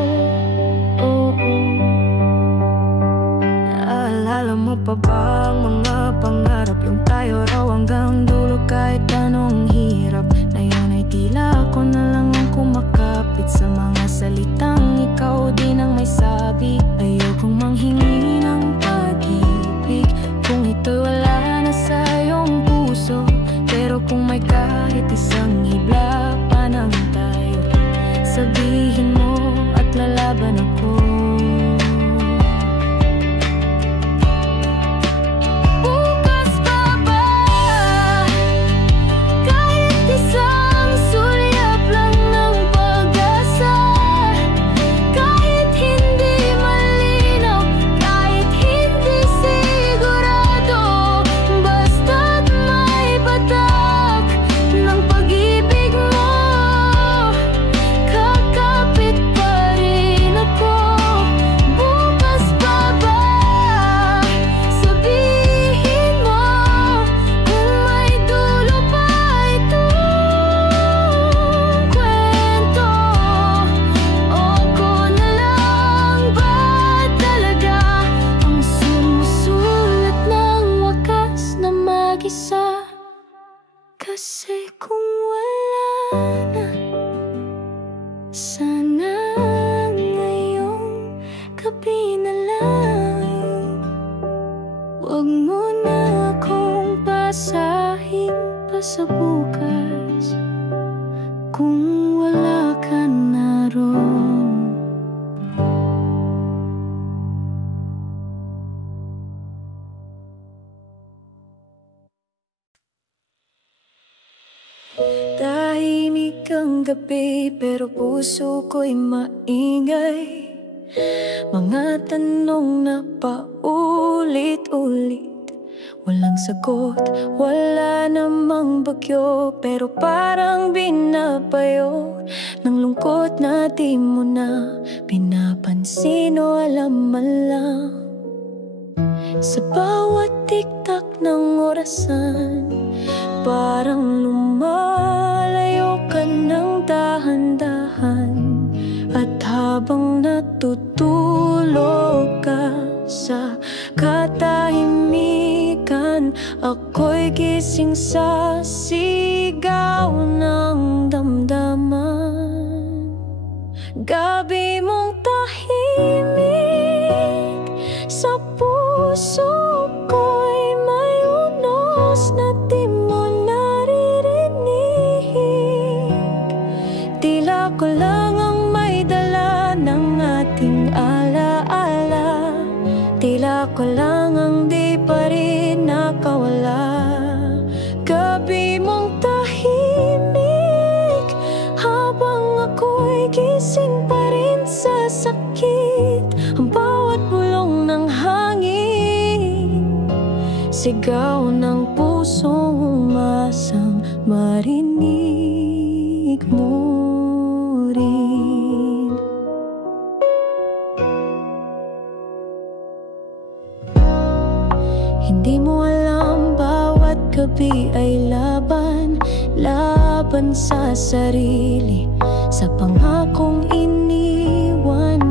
Naalala mo pa ba ang mga pangarap? Yung tayo raw hanggang dulo kahit anong hirap. Ngayon ay tila ako na lang ang kumakapit sa mga salitang ikaw din ang may sabi. Ayokong manghingi ng pag-ibig kung ito'y wala na sa iyong puso. Pero kung may kahit isang hibla pa ng tayo, sabihin mo at lalaban ako. Bukas pa ba? Kahit isang sulyap lang ng pag-asa. Kahit hindi malinaw, kahit hindi sigurado, basta't may patak ng pag-ibig mo, kakapit pa rin ako. Bukas pa ba? Sabihin mo kung may dulo pa itong kwento. O ako na lang ba talaga ang sumusulat ng wakas na mag-isa? Kasi kung wala na, sana ngayong gabi na lang. Huwag mo na akong pasahin pa sa bukas kung wala ka na ron. Tahimik ang gabi pero puso ko'y maingay. Mga tanong na paulit-ulit, walang sagot, wala namang bagyo. Pero parang binabayo ng lungkot na di mo na pinapansin o alam man lang. Sa bawat tiktak ng orasan, parang lumalayo ka ng dahan-dahan. At habang natutulog ka sa katahimikan, ako'y gising sa sigaw ng damdaman. Gabi mong tahimik sa puso ko'y may unos na di mo naririnig. Tila ko lang ang may dala ng ating alaala. Tila ko lang ang di pa rin nakawala. Gabi mong tahimik habang ako'y gising pa rin sa sakit. Ang bawat bulong ng hangin, sigaw ng pusong umasang marinig mo rin. Hindi mo alam bawat gabi ay laban, laban sa sarili, sa pangakong iniwan.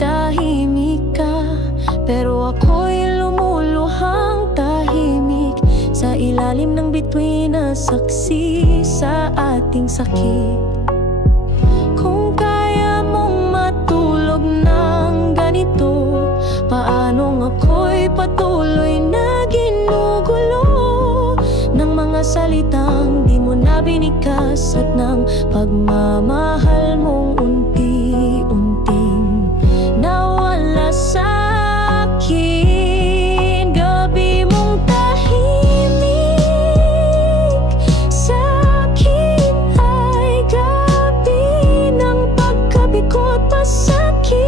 Tahimik ka, pero ako'y lumuluhang tahimik sa ilalim ng bituin na saksi sa ating sakit. Kung kaya mong matulog ng ganito, paanong ako'y patuloy na ginugulo ng mga salitang di mo na binikas at ng pagmamahal mong unti-unting nawala sa akin. Gabi mong tahimik sa akin ay gabi ng pagkabikot pasakit.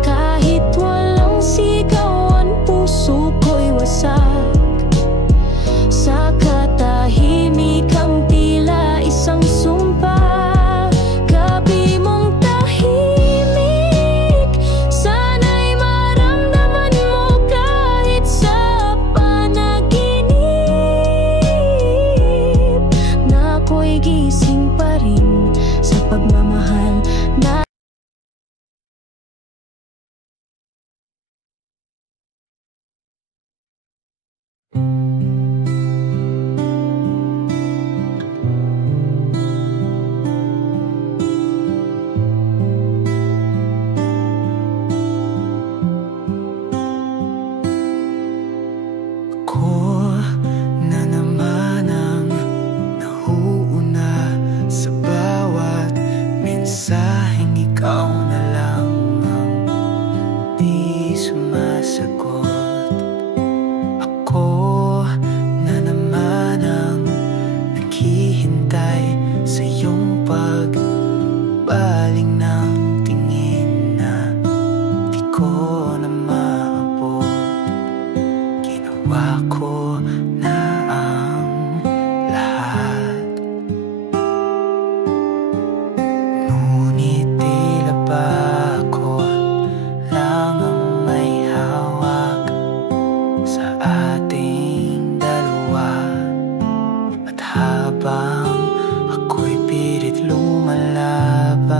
Kahit walang sigawan, puso ko'y wasak sa katahimikang tila isang sumpa. Gabi mong tahimik, sana'y maramdaman mo kahit sa panaginip na ako'y gising pa rin sa pagmamahal na Ako na naman ang nauuna sa bawat mensaheng ikaw na lang ang di sumasagot. Ako na naman ang naghihintay sa iyong pagbaling ng tingin na di ko na maabot. Ginawa ko na ang lahat, ngunit tila ba ako lang ang may hawak sa ating dalawa. At habang ako'y pilit lumalaban,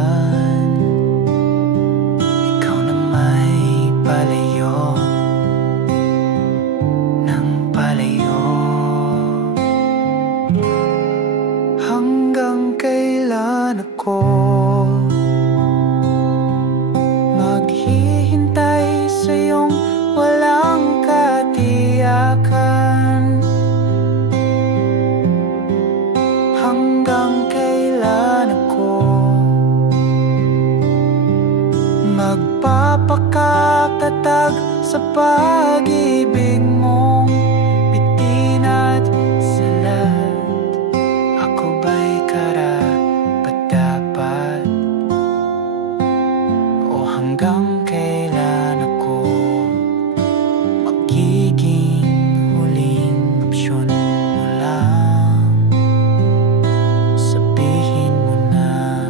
ikaw na may palayo ng palayo. Hanggang kailan ako maghihintay sa iyong walang katiyakan? Hanggang kailan ako magpapakatatag sa pag-ibig mong bitin at salat? Ako ba'y karapat-dapat? O hanggang kailan ako magiging huling opsyon mo lang? Sabihin mo na.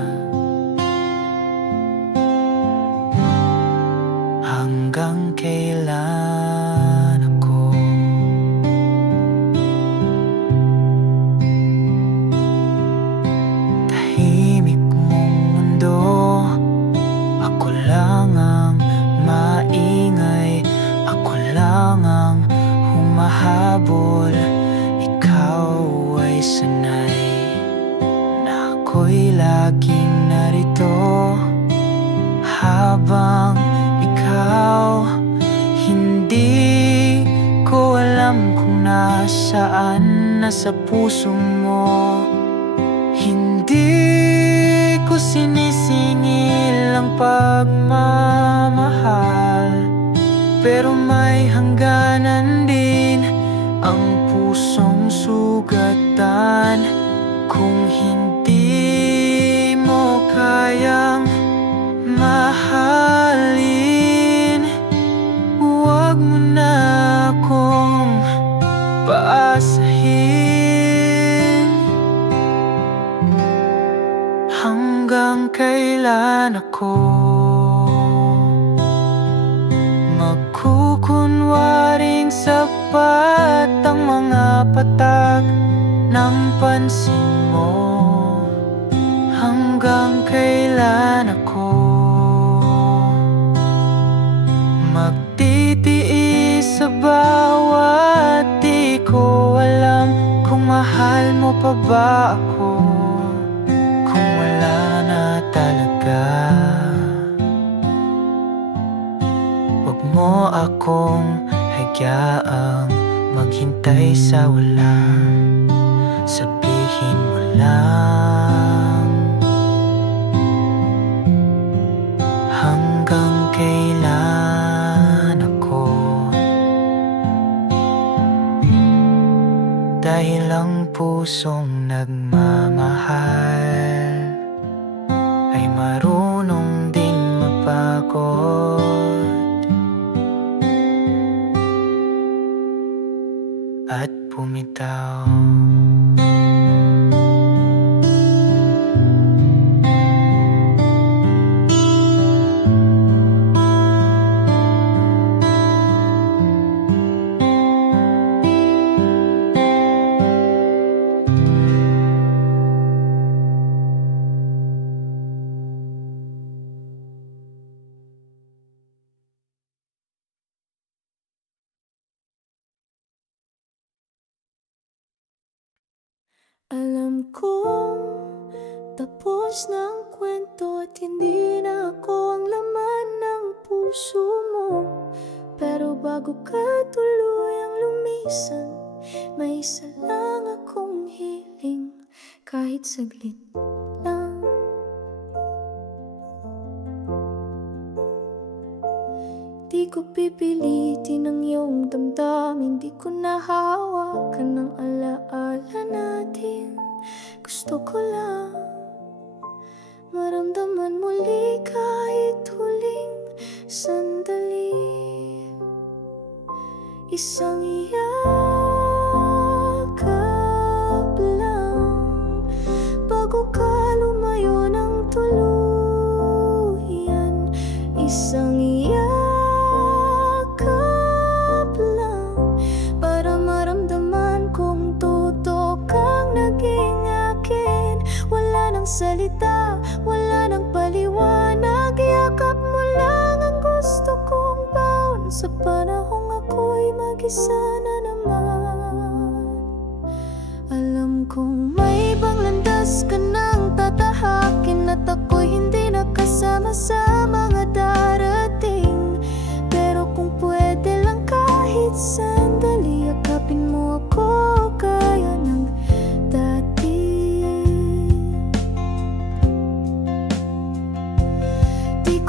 Hanggang kailan ako tahimik mong mundo? Ako lang ang maingay, ako lang ang humahabol. Ikaw ay sanay na ako'y laging narito, habang ikaw hindi ko alam kung nasaan, nasa puso mo. Hindi ko sinisingil ang pagmamahal, pero may hangganan din ang pusong sugatan. Kung hindi mo kayang mahalin, huwag mo na akong paasahin. Hanggang kailan ako magkukunwaring sapat ng pansin mo? Hanggang kailan ako magtitiis sa bawat di ko alam kung mahal mo pa ba ako, kung wala na talaga. Huwag mo akong hayaan maghintay sa wala. Sabihin mo lang hanggang kailan ako, dahil ang pusong nagmamahal ay marunong din mapagod at bumitaw. Alam kong tapos na ang kwento at hindi na ako ang laman ng puso mo. Pero bago ka tuluyang lumisan, may isa lang akong hiling, kahit saglit lang. Di ko pipilitin ang iyong damdamin, di ko nahawakan ng alaala natin. Gusto ko lang maramdaman muli kahit huling sandali. Isang yakap lang bago ka lumayo ng tuluyan. Isang salita, wala nang paliwanag. Yakap mo lang ang gusto kong baon sa panahong ako'y mag-isa na naman. Alam kong may ibang landas ka nang tatahakin at ako'y hindi nakasama sa mga darating. Pero kung pwede lang kahit sandali, yakapin mo ako kaya ng dati.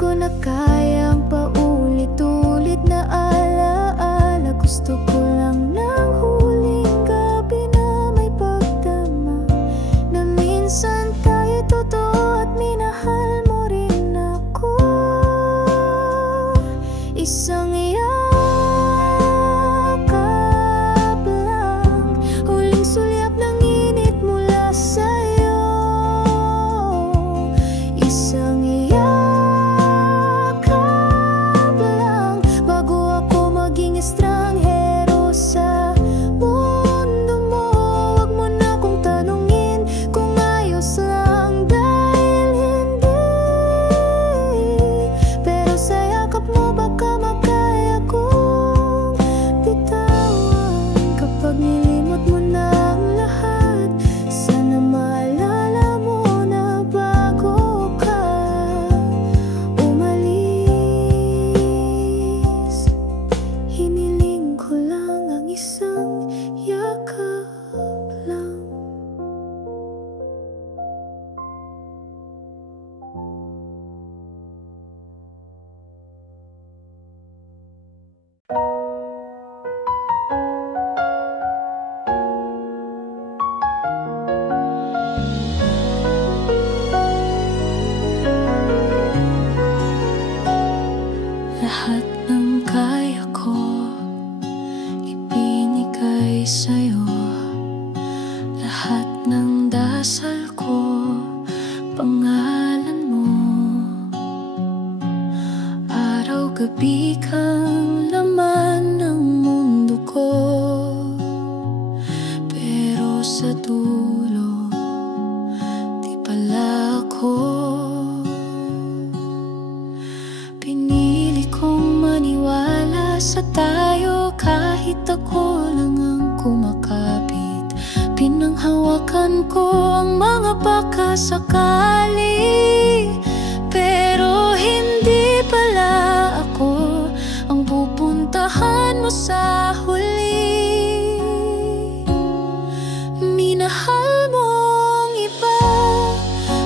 Ko na kayang paulit-ulit na alaala. Gusto ko lang ng huling gabi na may pagdama, na minsan tayo totoo at minahal mo rin ako. Isang yakap lang, huling sulyap ng init mula sa'yo. Isang estranghero sa mundo mo. Huwag mo na kong tanungin kung ayos lang, dahil hindi. Pero sa yakap mo baka makaya kong bitawan. Kapag nilimot mo na ang lahat, sana maalala mo na bago ka umalis, hiniling ko lang ang isang yakap lang. Lahat ng kaya ko ibinigay sa'yo, lahat ng dasal ko, pangalan mo. Araw-gabi kang laman ng mundo ko, pero sa dulo, di pala ako. Pinili kong maniwala sa tayo kahit ako lang ang kumakapit. Pinanghawakan ko ang mga baka sakali, pero hindi pala ako ang pupuntahan mo sa huli. Minahal mong iba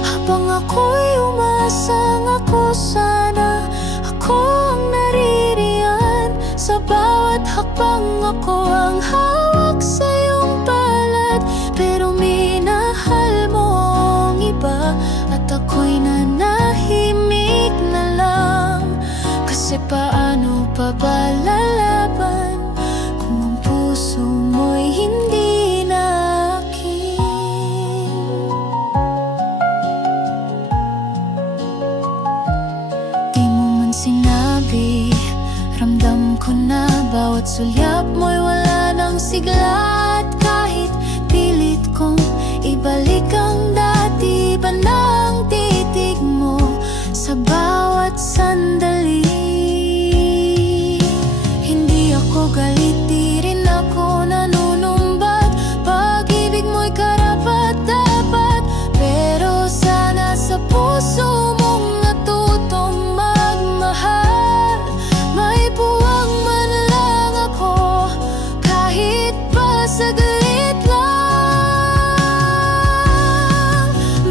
habang ako'y umasang ako sana ako ang naririyan. Sa bawat hakbang ako ang hawak sa iyong palad, pero minahal mong iba at ako'y nanahimik na lang. Kasi paano pa ba lalaban kung ang puso mo'y hindi na akin? Di mo man sinabi, ramdam ko na bawat sulyap mo'y wala ng sigla. At kahit pilit kong ibalik ang dati, iba na ang titig mo sa bawat sandali. Hindi ako galit, di rin ako nanunumbat. Pag-ibig mo'y karapat-dapat, pero sana sa puso mong natutong magmahal. May buwang man lang ako, kahit pa saglit lang.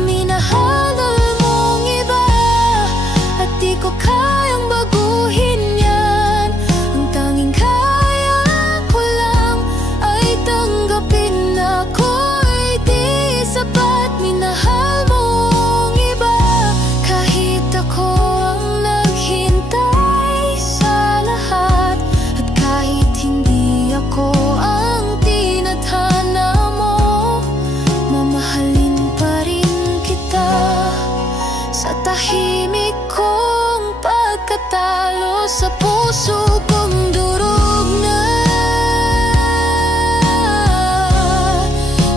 Minahal mong iba at di ko kayang baguhin yan. Ang tanging kaya ko lang ay tanggapin na ako'y di sapat. Minahal mong iba kahit ako ang naghintay sa lahat, at kahit hindi ako ang tinadhana mo, mamahalin pa rin kita sa tahimik kong pagkatalo. Sa puso kong durog na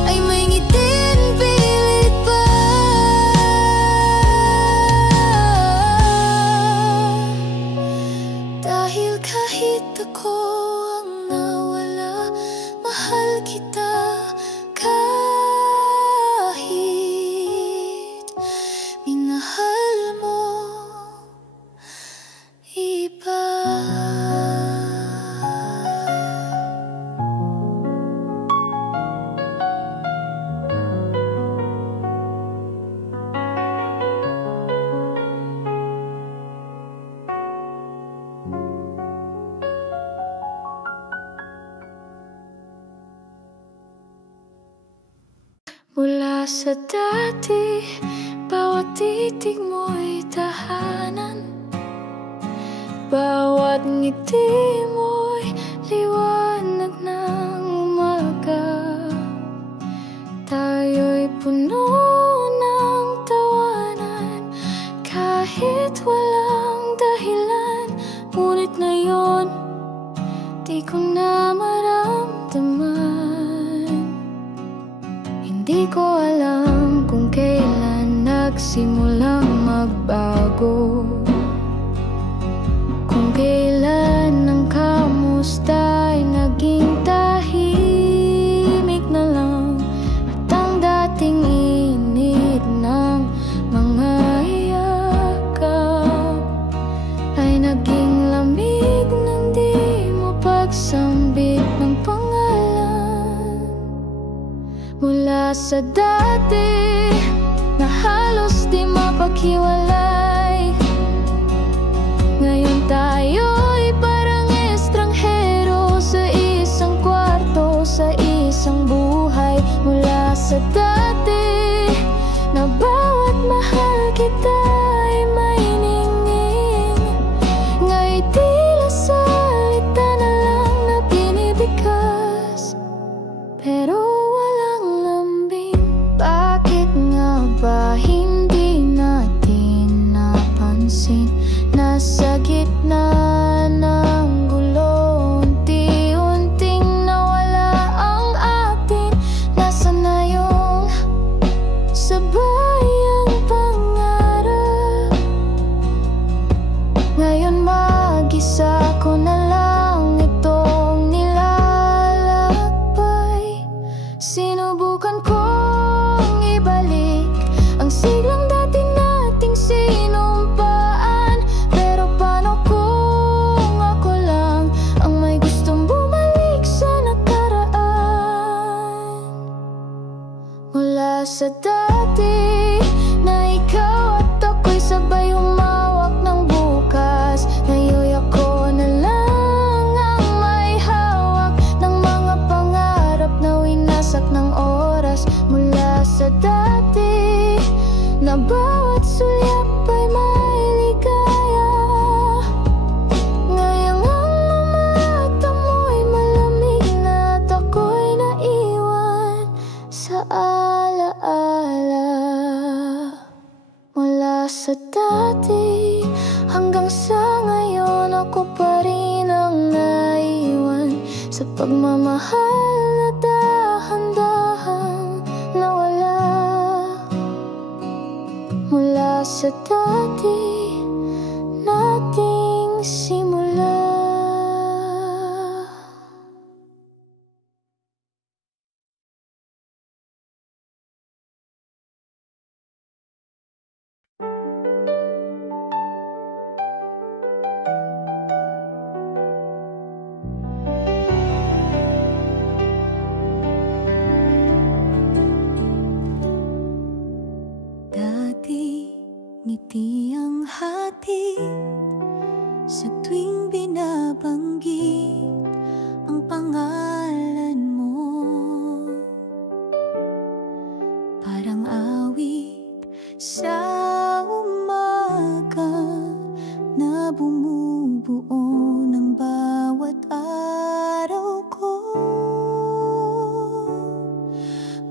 ay may ngitin pilit pa. Dahil kahit ako ang nawala, mahal kita kahit minahal mo iba. Mula sa dati, bawat titig mo'y tahanan. Bawat ngiti mo'y liwanag ng umaga. Tayo'y puno ng tawanan kahit walang dahilan. Ngunit ngayon, di ko na maramdaman. Di ko alam kung kailan nagsimulang magbago, kung kailan ang kamusta'y naging tahimik na lang, at ang dating init ng mga yakap ay naging lamig nang di mo pagsambit ng pangalan. Mula sa dati na halos di mapaghiwalay, ngayon tayo'y parang estranghero sa isang kwarto, sa isang buhay. Mula sa dati na bawat mahal kita ay may ningning, nga'y tila salita na lang na binibigkas, pero walang lambing. Bakit nga ba hindi natin napansin? Nasa gitna ng gulo, unti-unting nawala ang atin. Nasaan na sa dati na ikaw at ako'y sabay humawak ng bukas. Ngayon ako na lang ang may hawak ng mga pangarap na winasak ng oras. Mula sa dati na bawat sulyap ay may ligaya. Ngayon ang mga mata mo'y malamig na at ako'y naiwan sa alaala. Mula sa dati hanggang sa ngayon, ako pa rin ang naiwan sa pagmamahal na dahan-dahang nawala. Mula sa dati nating simula. Dati ngiti ang hatid sa tuwing binabanggit ang pangalan mo. Parang awit sa umaga na bumubuo ng bawat araw ko.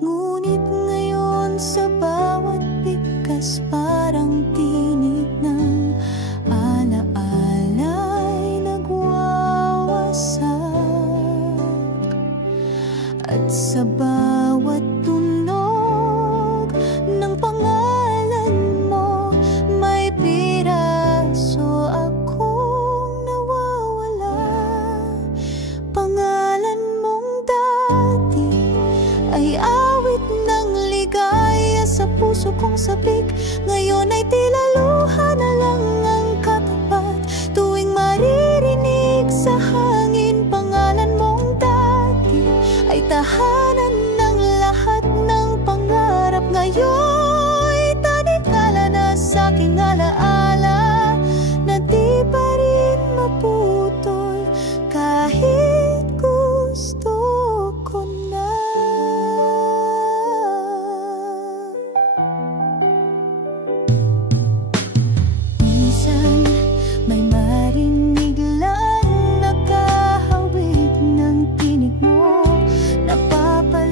Ngunit ngayon sa bawat bigkas parang tinig ng alaala'y nagwawasak. At sa bawat tunog ng pangalan mo, may piraso akong nawawala. Pangalan mong dati ay awit ng ligaya sa puso kong sabik. Ngayon ay tila luha na lang ang katapat. Tuwing maririnig sa hangin pangalan mong dati, ay tahanan ng lahat ng pangarap. Ngayon'y tanikala na sa aking alaala na di pa rin maputol kahit gusto ko na. Minsan may marinig lang nakahawig ng tinig mo. Napapansin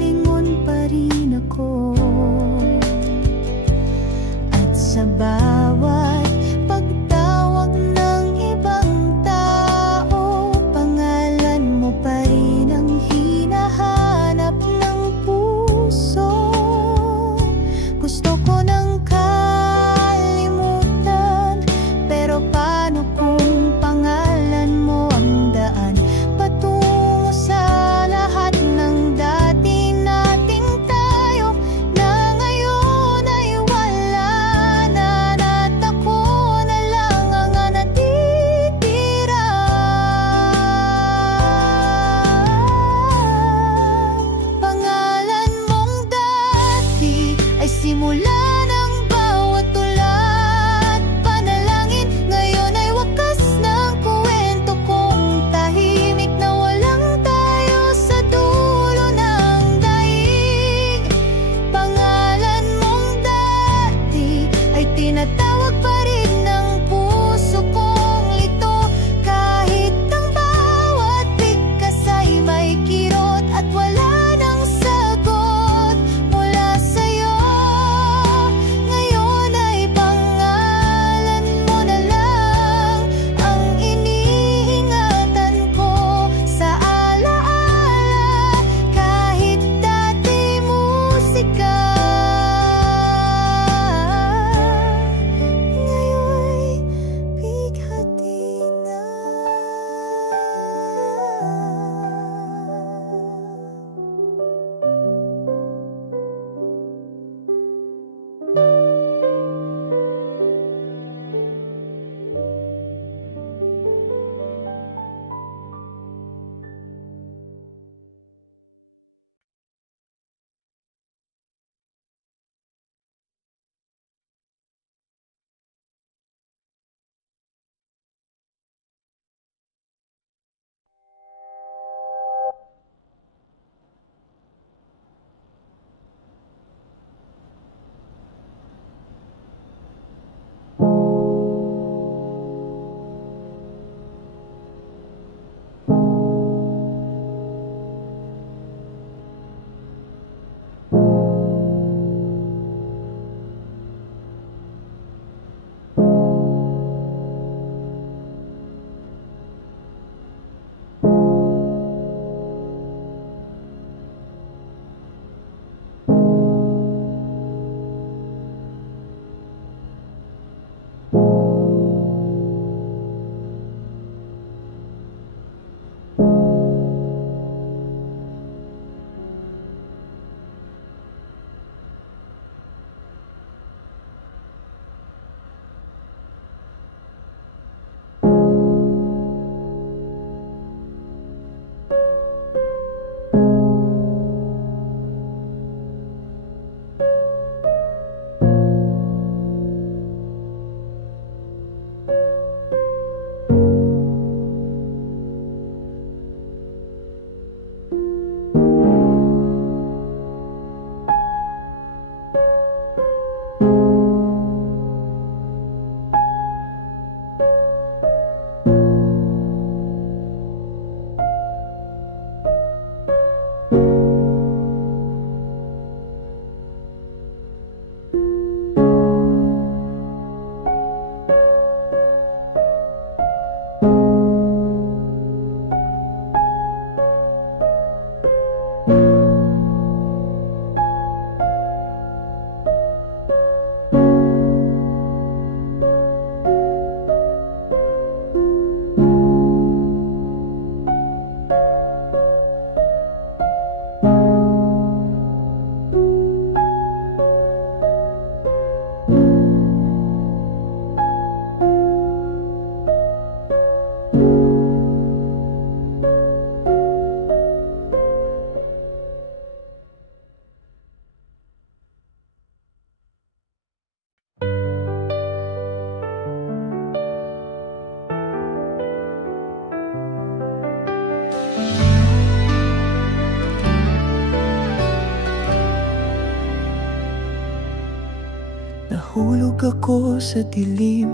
Nahulog ako sa dilim,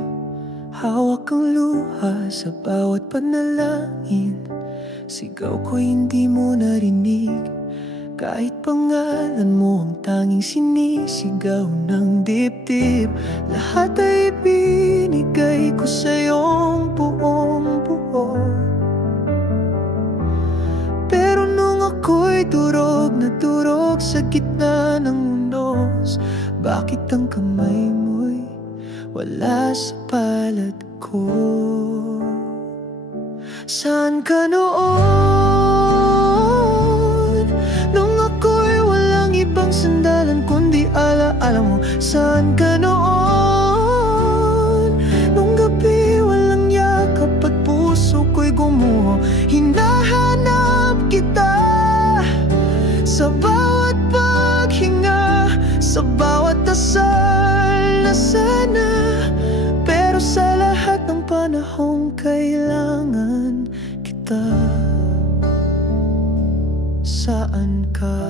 hawak ang luha sa bawat panalangin. Sigaw ko hindi mo narinig, kahit pangalan mo ang tanging sinisigaw ng dibdib. Lahat ay binigay ko sa'yong buong buo, pero nung ako'y durog na durog sa gitna ng unos, bakit ang kamay mo'y wala sa palad ko? Saan ka noon? Nung ako'y walang ibang sandalan kundi alaala mo. Saan ka noon? Nung gabi walang yakap at puso ko'y gumuho. Hinahanap kita sa bawat paghinga, sa bawat dasal na sana. Pero sa lahat ng panahong kailangan kita. Saan ka?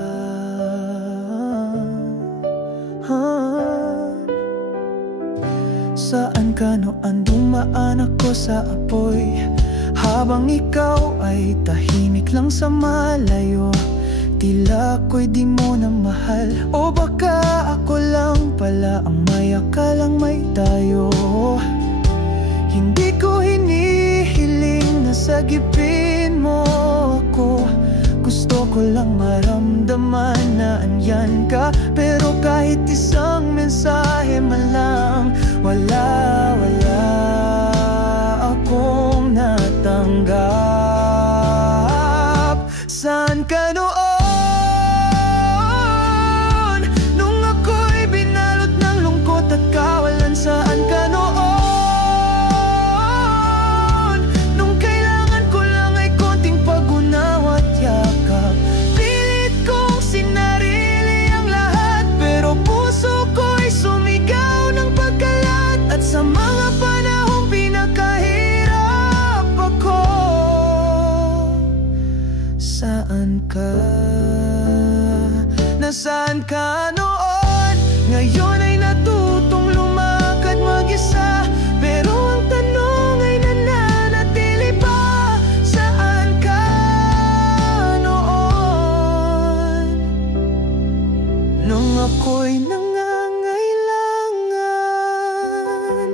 Saan ka noon dumaan ako sa apoy, habang ikaw ay tahimik lang sa malayo? Tila ako'y di mo na mahal, o baka ako lang pala ang may akalang may tayo. Hindi ko hinihiling na sagipin mo ako, gusto ko lang maramdaman na andyan ka. Pero kahit isang mensahe man lang, wala akong natanggap. Saan ka noon? Saan ka noon? Nung kailangan ko lang ay konting pag-unawa at yakap. Pilit kong sinarili ang lahat, pero puso ko'y sumigaw ng pagkalat. At sa mga panahong pinakahirap ako, saan ka? Nasaan ka noon? Ngayon ay natutong mag-isa, pero ang tanong ay nananatili pa. Saan ka noon? Nung ako'y nangangailangan.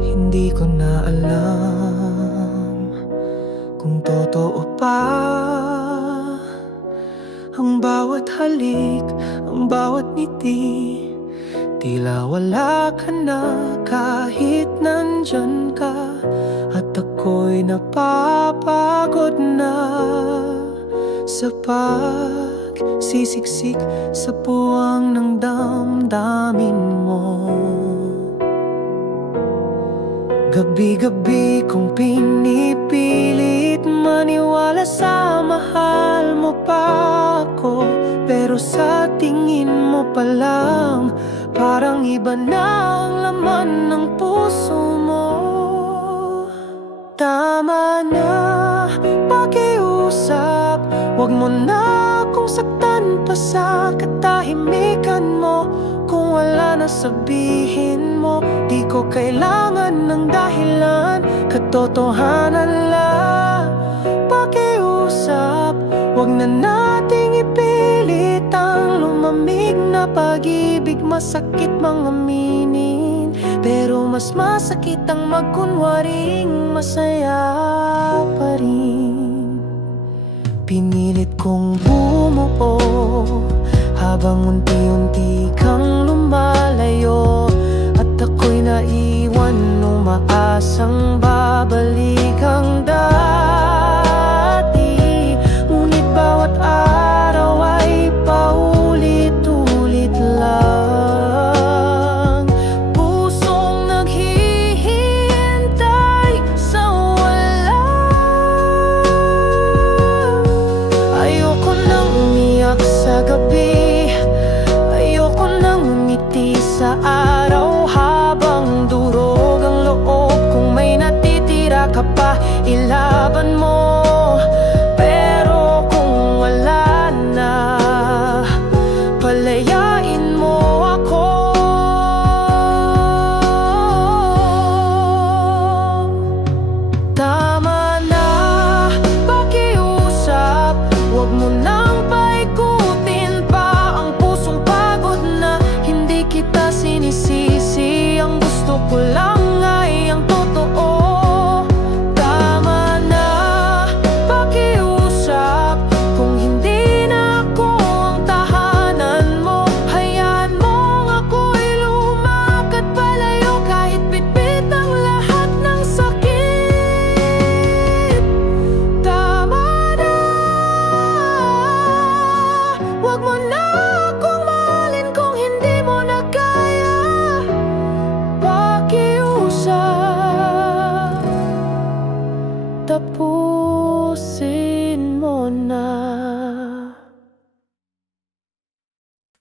Hindi ko na alam kung totoo pa ang bawat halik, ang bawat ngiti. Tila wala ka na kahit nandyan ka, at ako'y napapagod na sa pagsisiksik sa puwang ng damdamin mo. Gabi-gabi kong pinipilit maniwala sa mahal mo pa ako, pero sa tingin mo pa lang parang iba na ang laman ng puso mo. Tama na pakiusap, huwag mo na akong saktan pa sa katahimikan mo. Kung wala na sabihin mo, di ko kailangan ng dahilan, katotohanan lang. Pakiusap, huwag na nating ipilit ang lumamig na pag-ibig. Masakit mang aminin, pero mas masakit ang magkunwaring masaya pa rin. Pinilit kong bumuo habang unti-unti kang lumalayo, at ako'y naiwan umaasang babalik ang dati. Ngunit bawat araw ay paulit-ulit lang.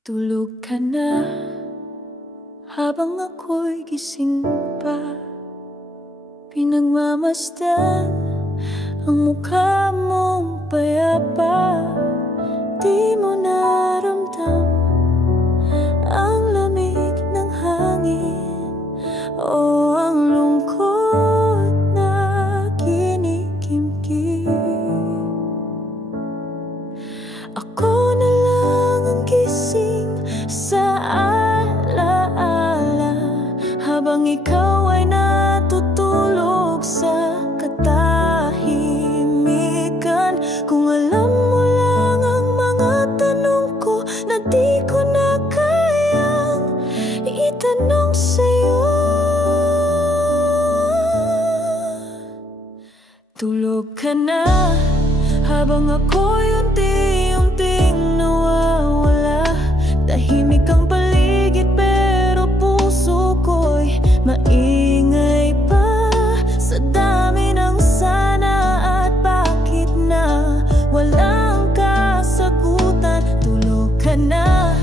Tulog ka na habang ako'y gising pa. Pinagmamasdan ang mukha mong payapa. Di mo naramdam ang lamig ng hangin o ang lungkot na kinikimkim. Ako na lang ang gising sa alaala habang ikaw ay natutulog sa katahimikan. Kung alam mo lang ang mga tanong ko na di ko na kayang itanong sa'yo. Tulog ka na habang ako'y unti-unting nawawala. Tahimik ang paligid pero puso ko'y maingay pa. Sa dami ng sana at bakit na walang kasagutan. Tulog ka na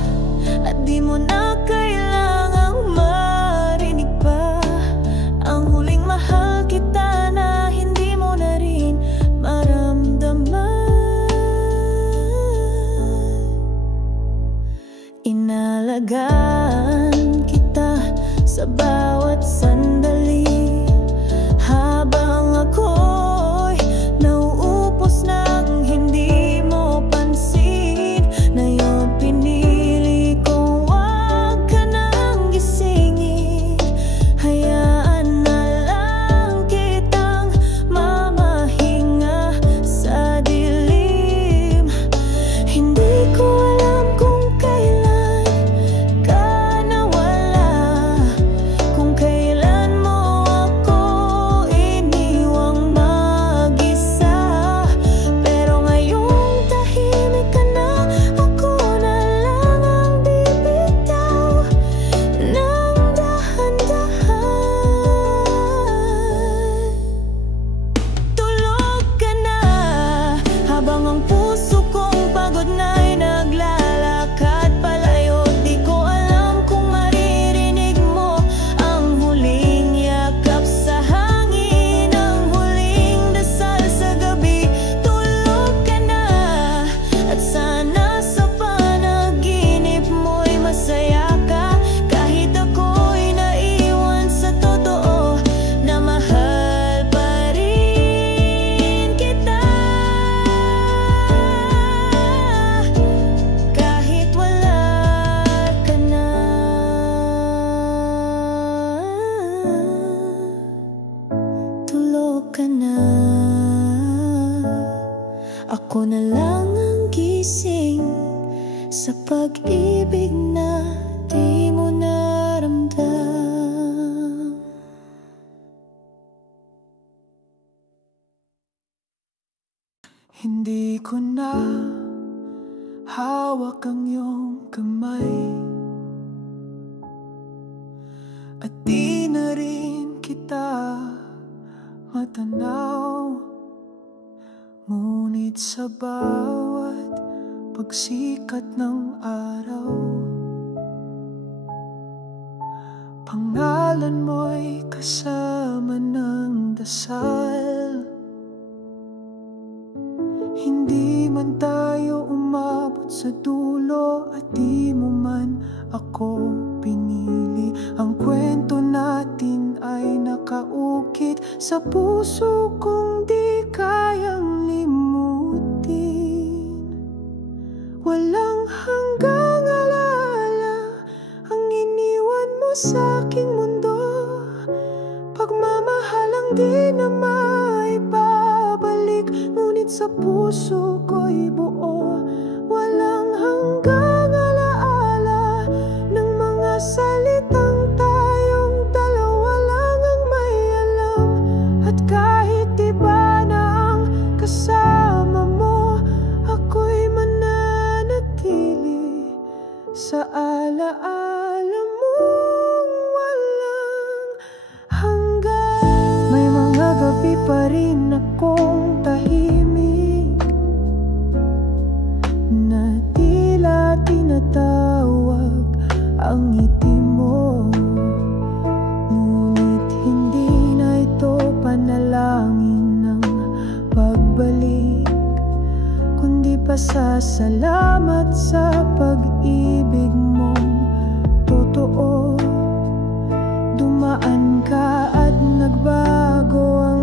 at di mo na kailangang marinig pa ang huling mahal kita na hindi mo na rin maramdaman. Inalagaan kita sa bawat sandali habang ako'y nauupos ng hindi mo pansin. Ngayon pinili kong wag ka nang gisingin. Hayaan na lang kitang mamahinga sa dilim. Hindi ko alam kung kailan ka nawala, kung kailan mo ako iniwang mag-isa. Pero ngayong tahimik ka na, ako na lang ang bibitaw ng dahan-dahan. Tulog ka na habang ang puso kong pagod na'y naglalakad palayo. Di ko alam kung maririnig mo ang huling yakap sa hangin, ang huling dasal sa gabi. Tulog ka na at sana sa panaginip mo'y masaya ka. Kahit ako'y naiwan sa totoo na mahal pa rin kita. Kahit wala ka na. Tulog ka na. Ako na lang ang gising sa pag-ibig na di mo naramdam. Hindi ko na hawak ang iyong kamay at di na rin kita matanaw. Ngunit sa bawat pagsikat ng araw, pangalan mo'y kasama ng dasal. Hindi man tayo umabot sa dulo at di mo man ako pinili, ang kwento natin ay nakaukit sa puso kong di kayang limutin. Walang hanggang alaala ang iniwan mo sa aking mundo. Pagmamahalang di na maibabalik, ngunit sa puso ko'y buo. Walang hanggang alaala ng mga salitang tayong dalawa lang ang may alam. At kahit iba na ang kasama mo, ako'y mananatili sa alaala mong walang hanggan. May mga gabi pa rin akong tahimik na tila tinatawag ang ngiti mo. Ngunit hindi na ito panalangin ng pagbalik, kundi pasasalamat sa pag-ibig mong totoo. Dumaan ka at nagbago ang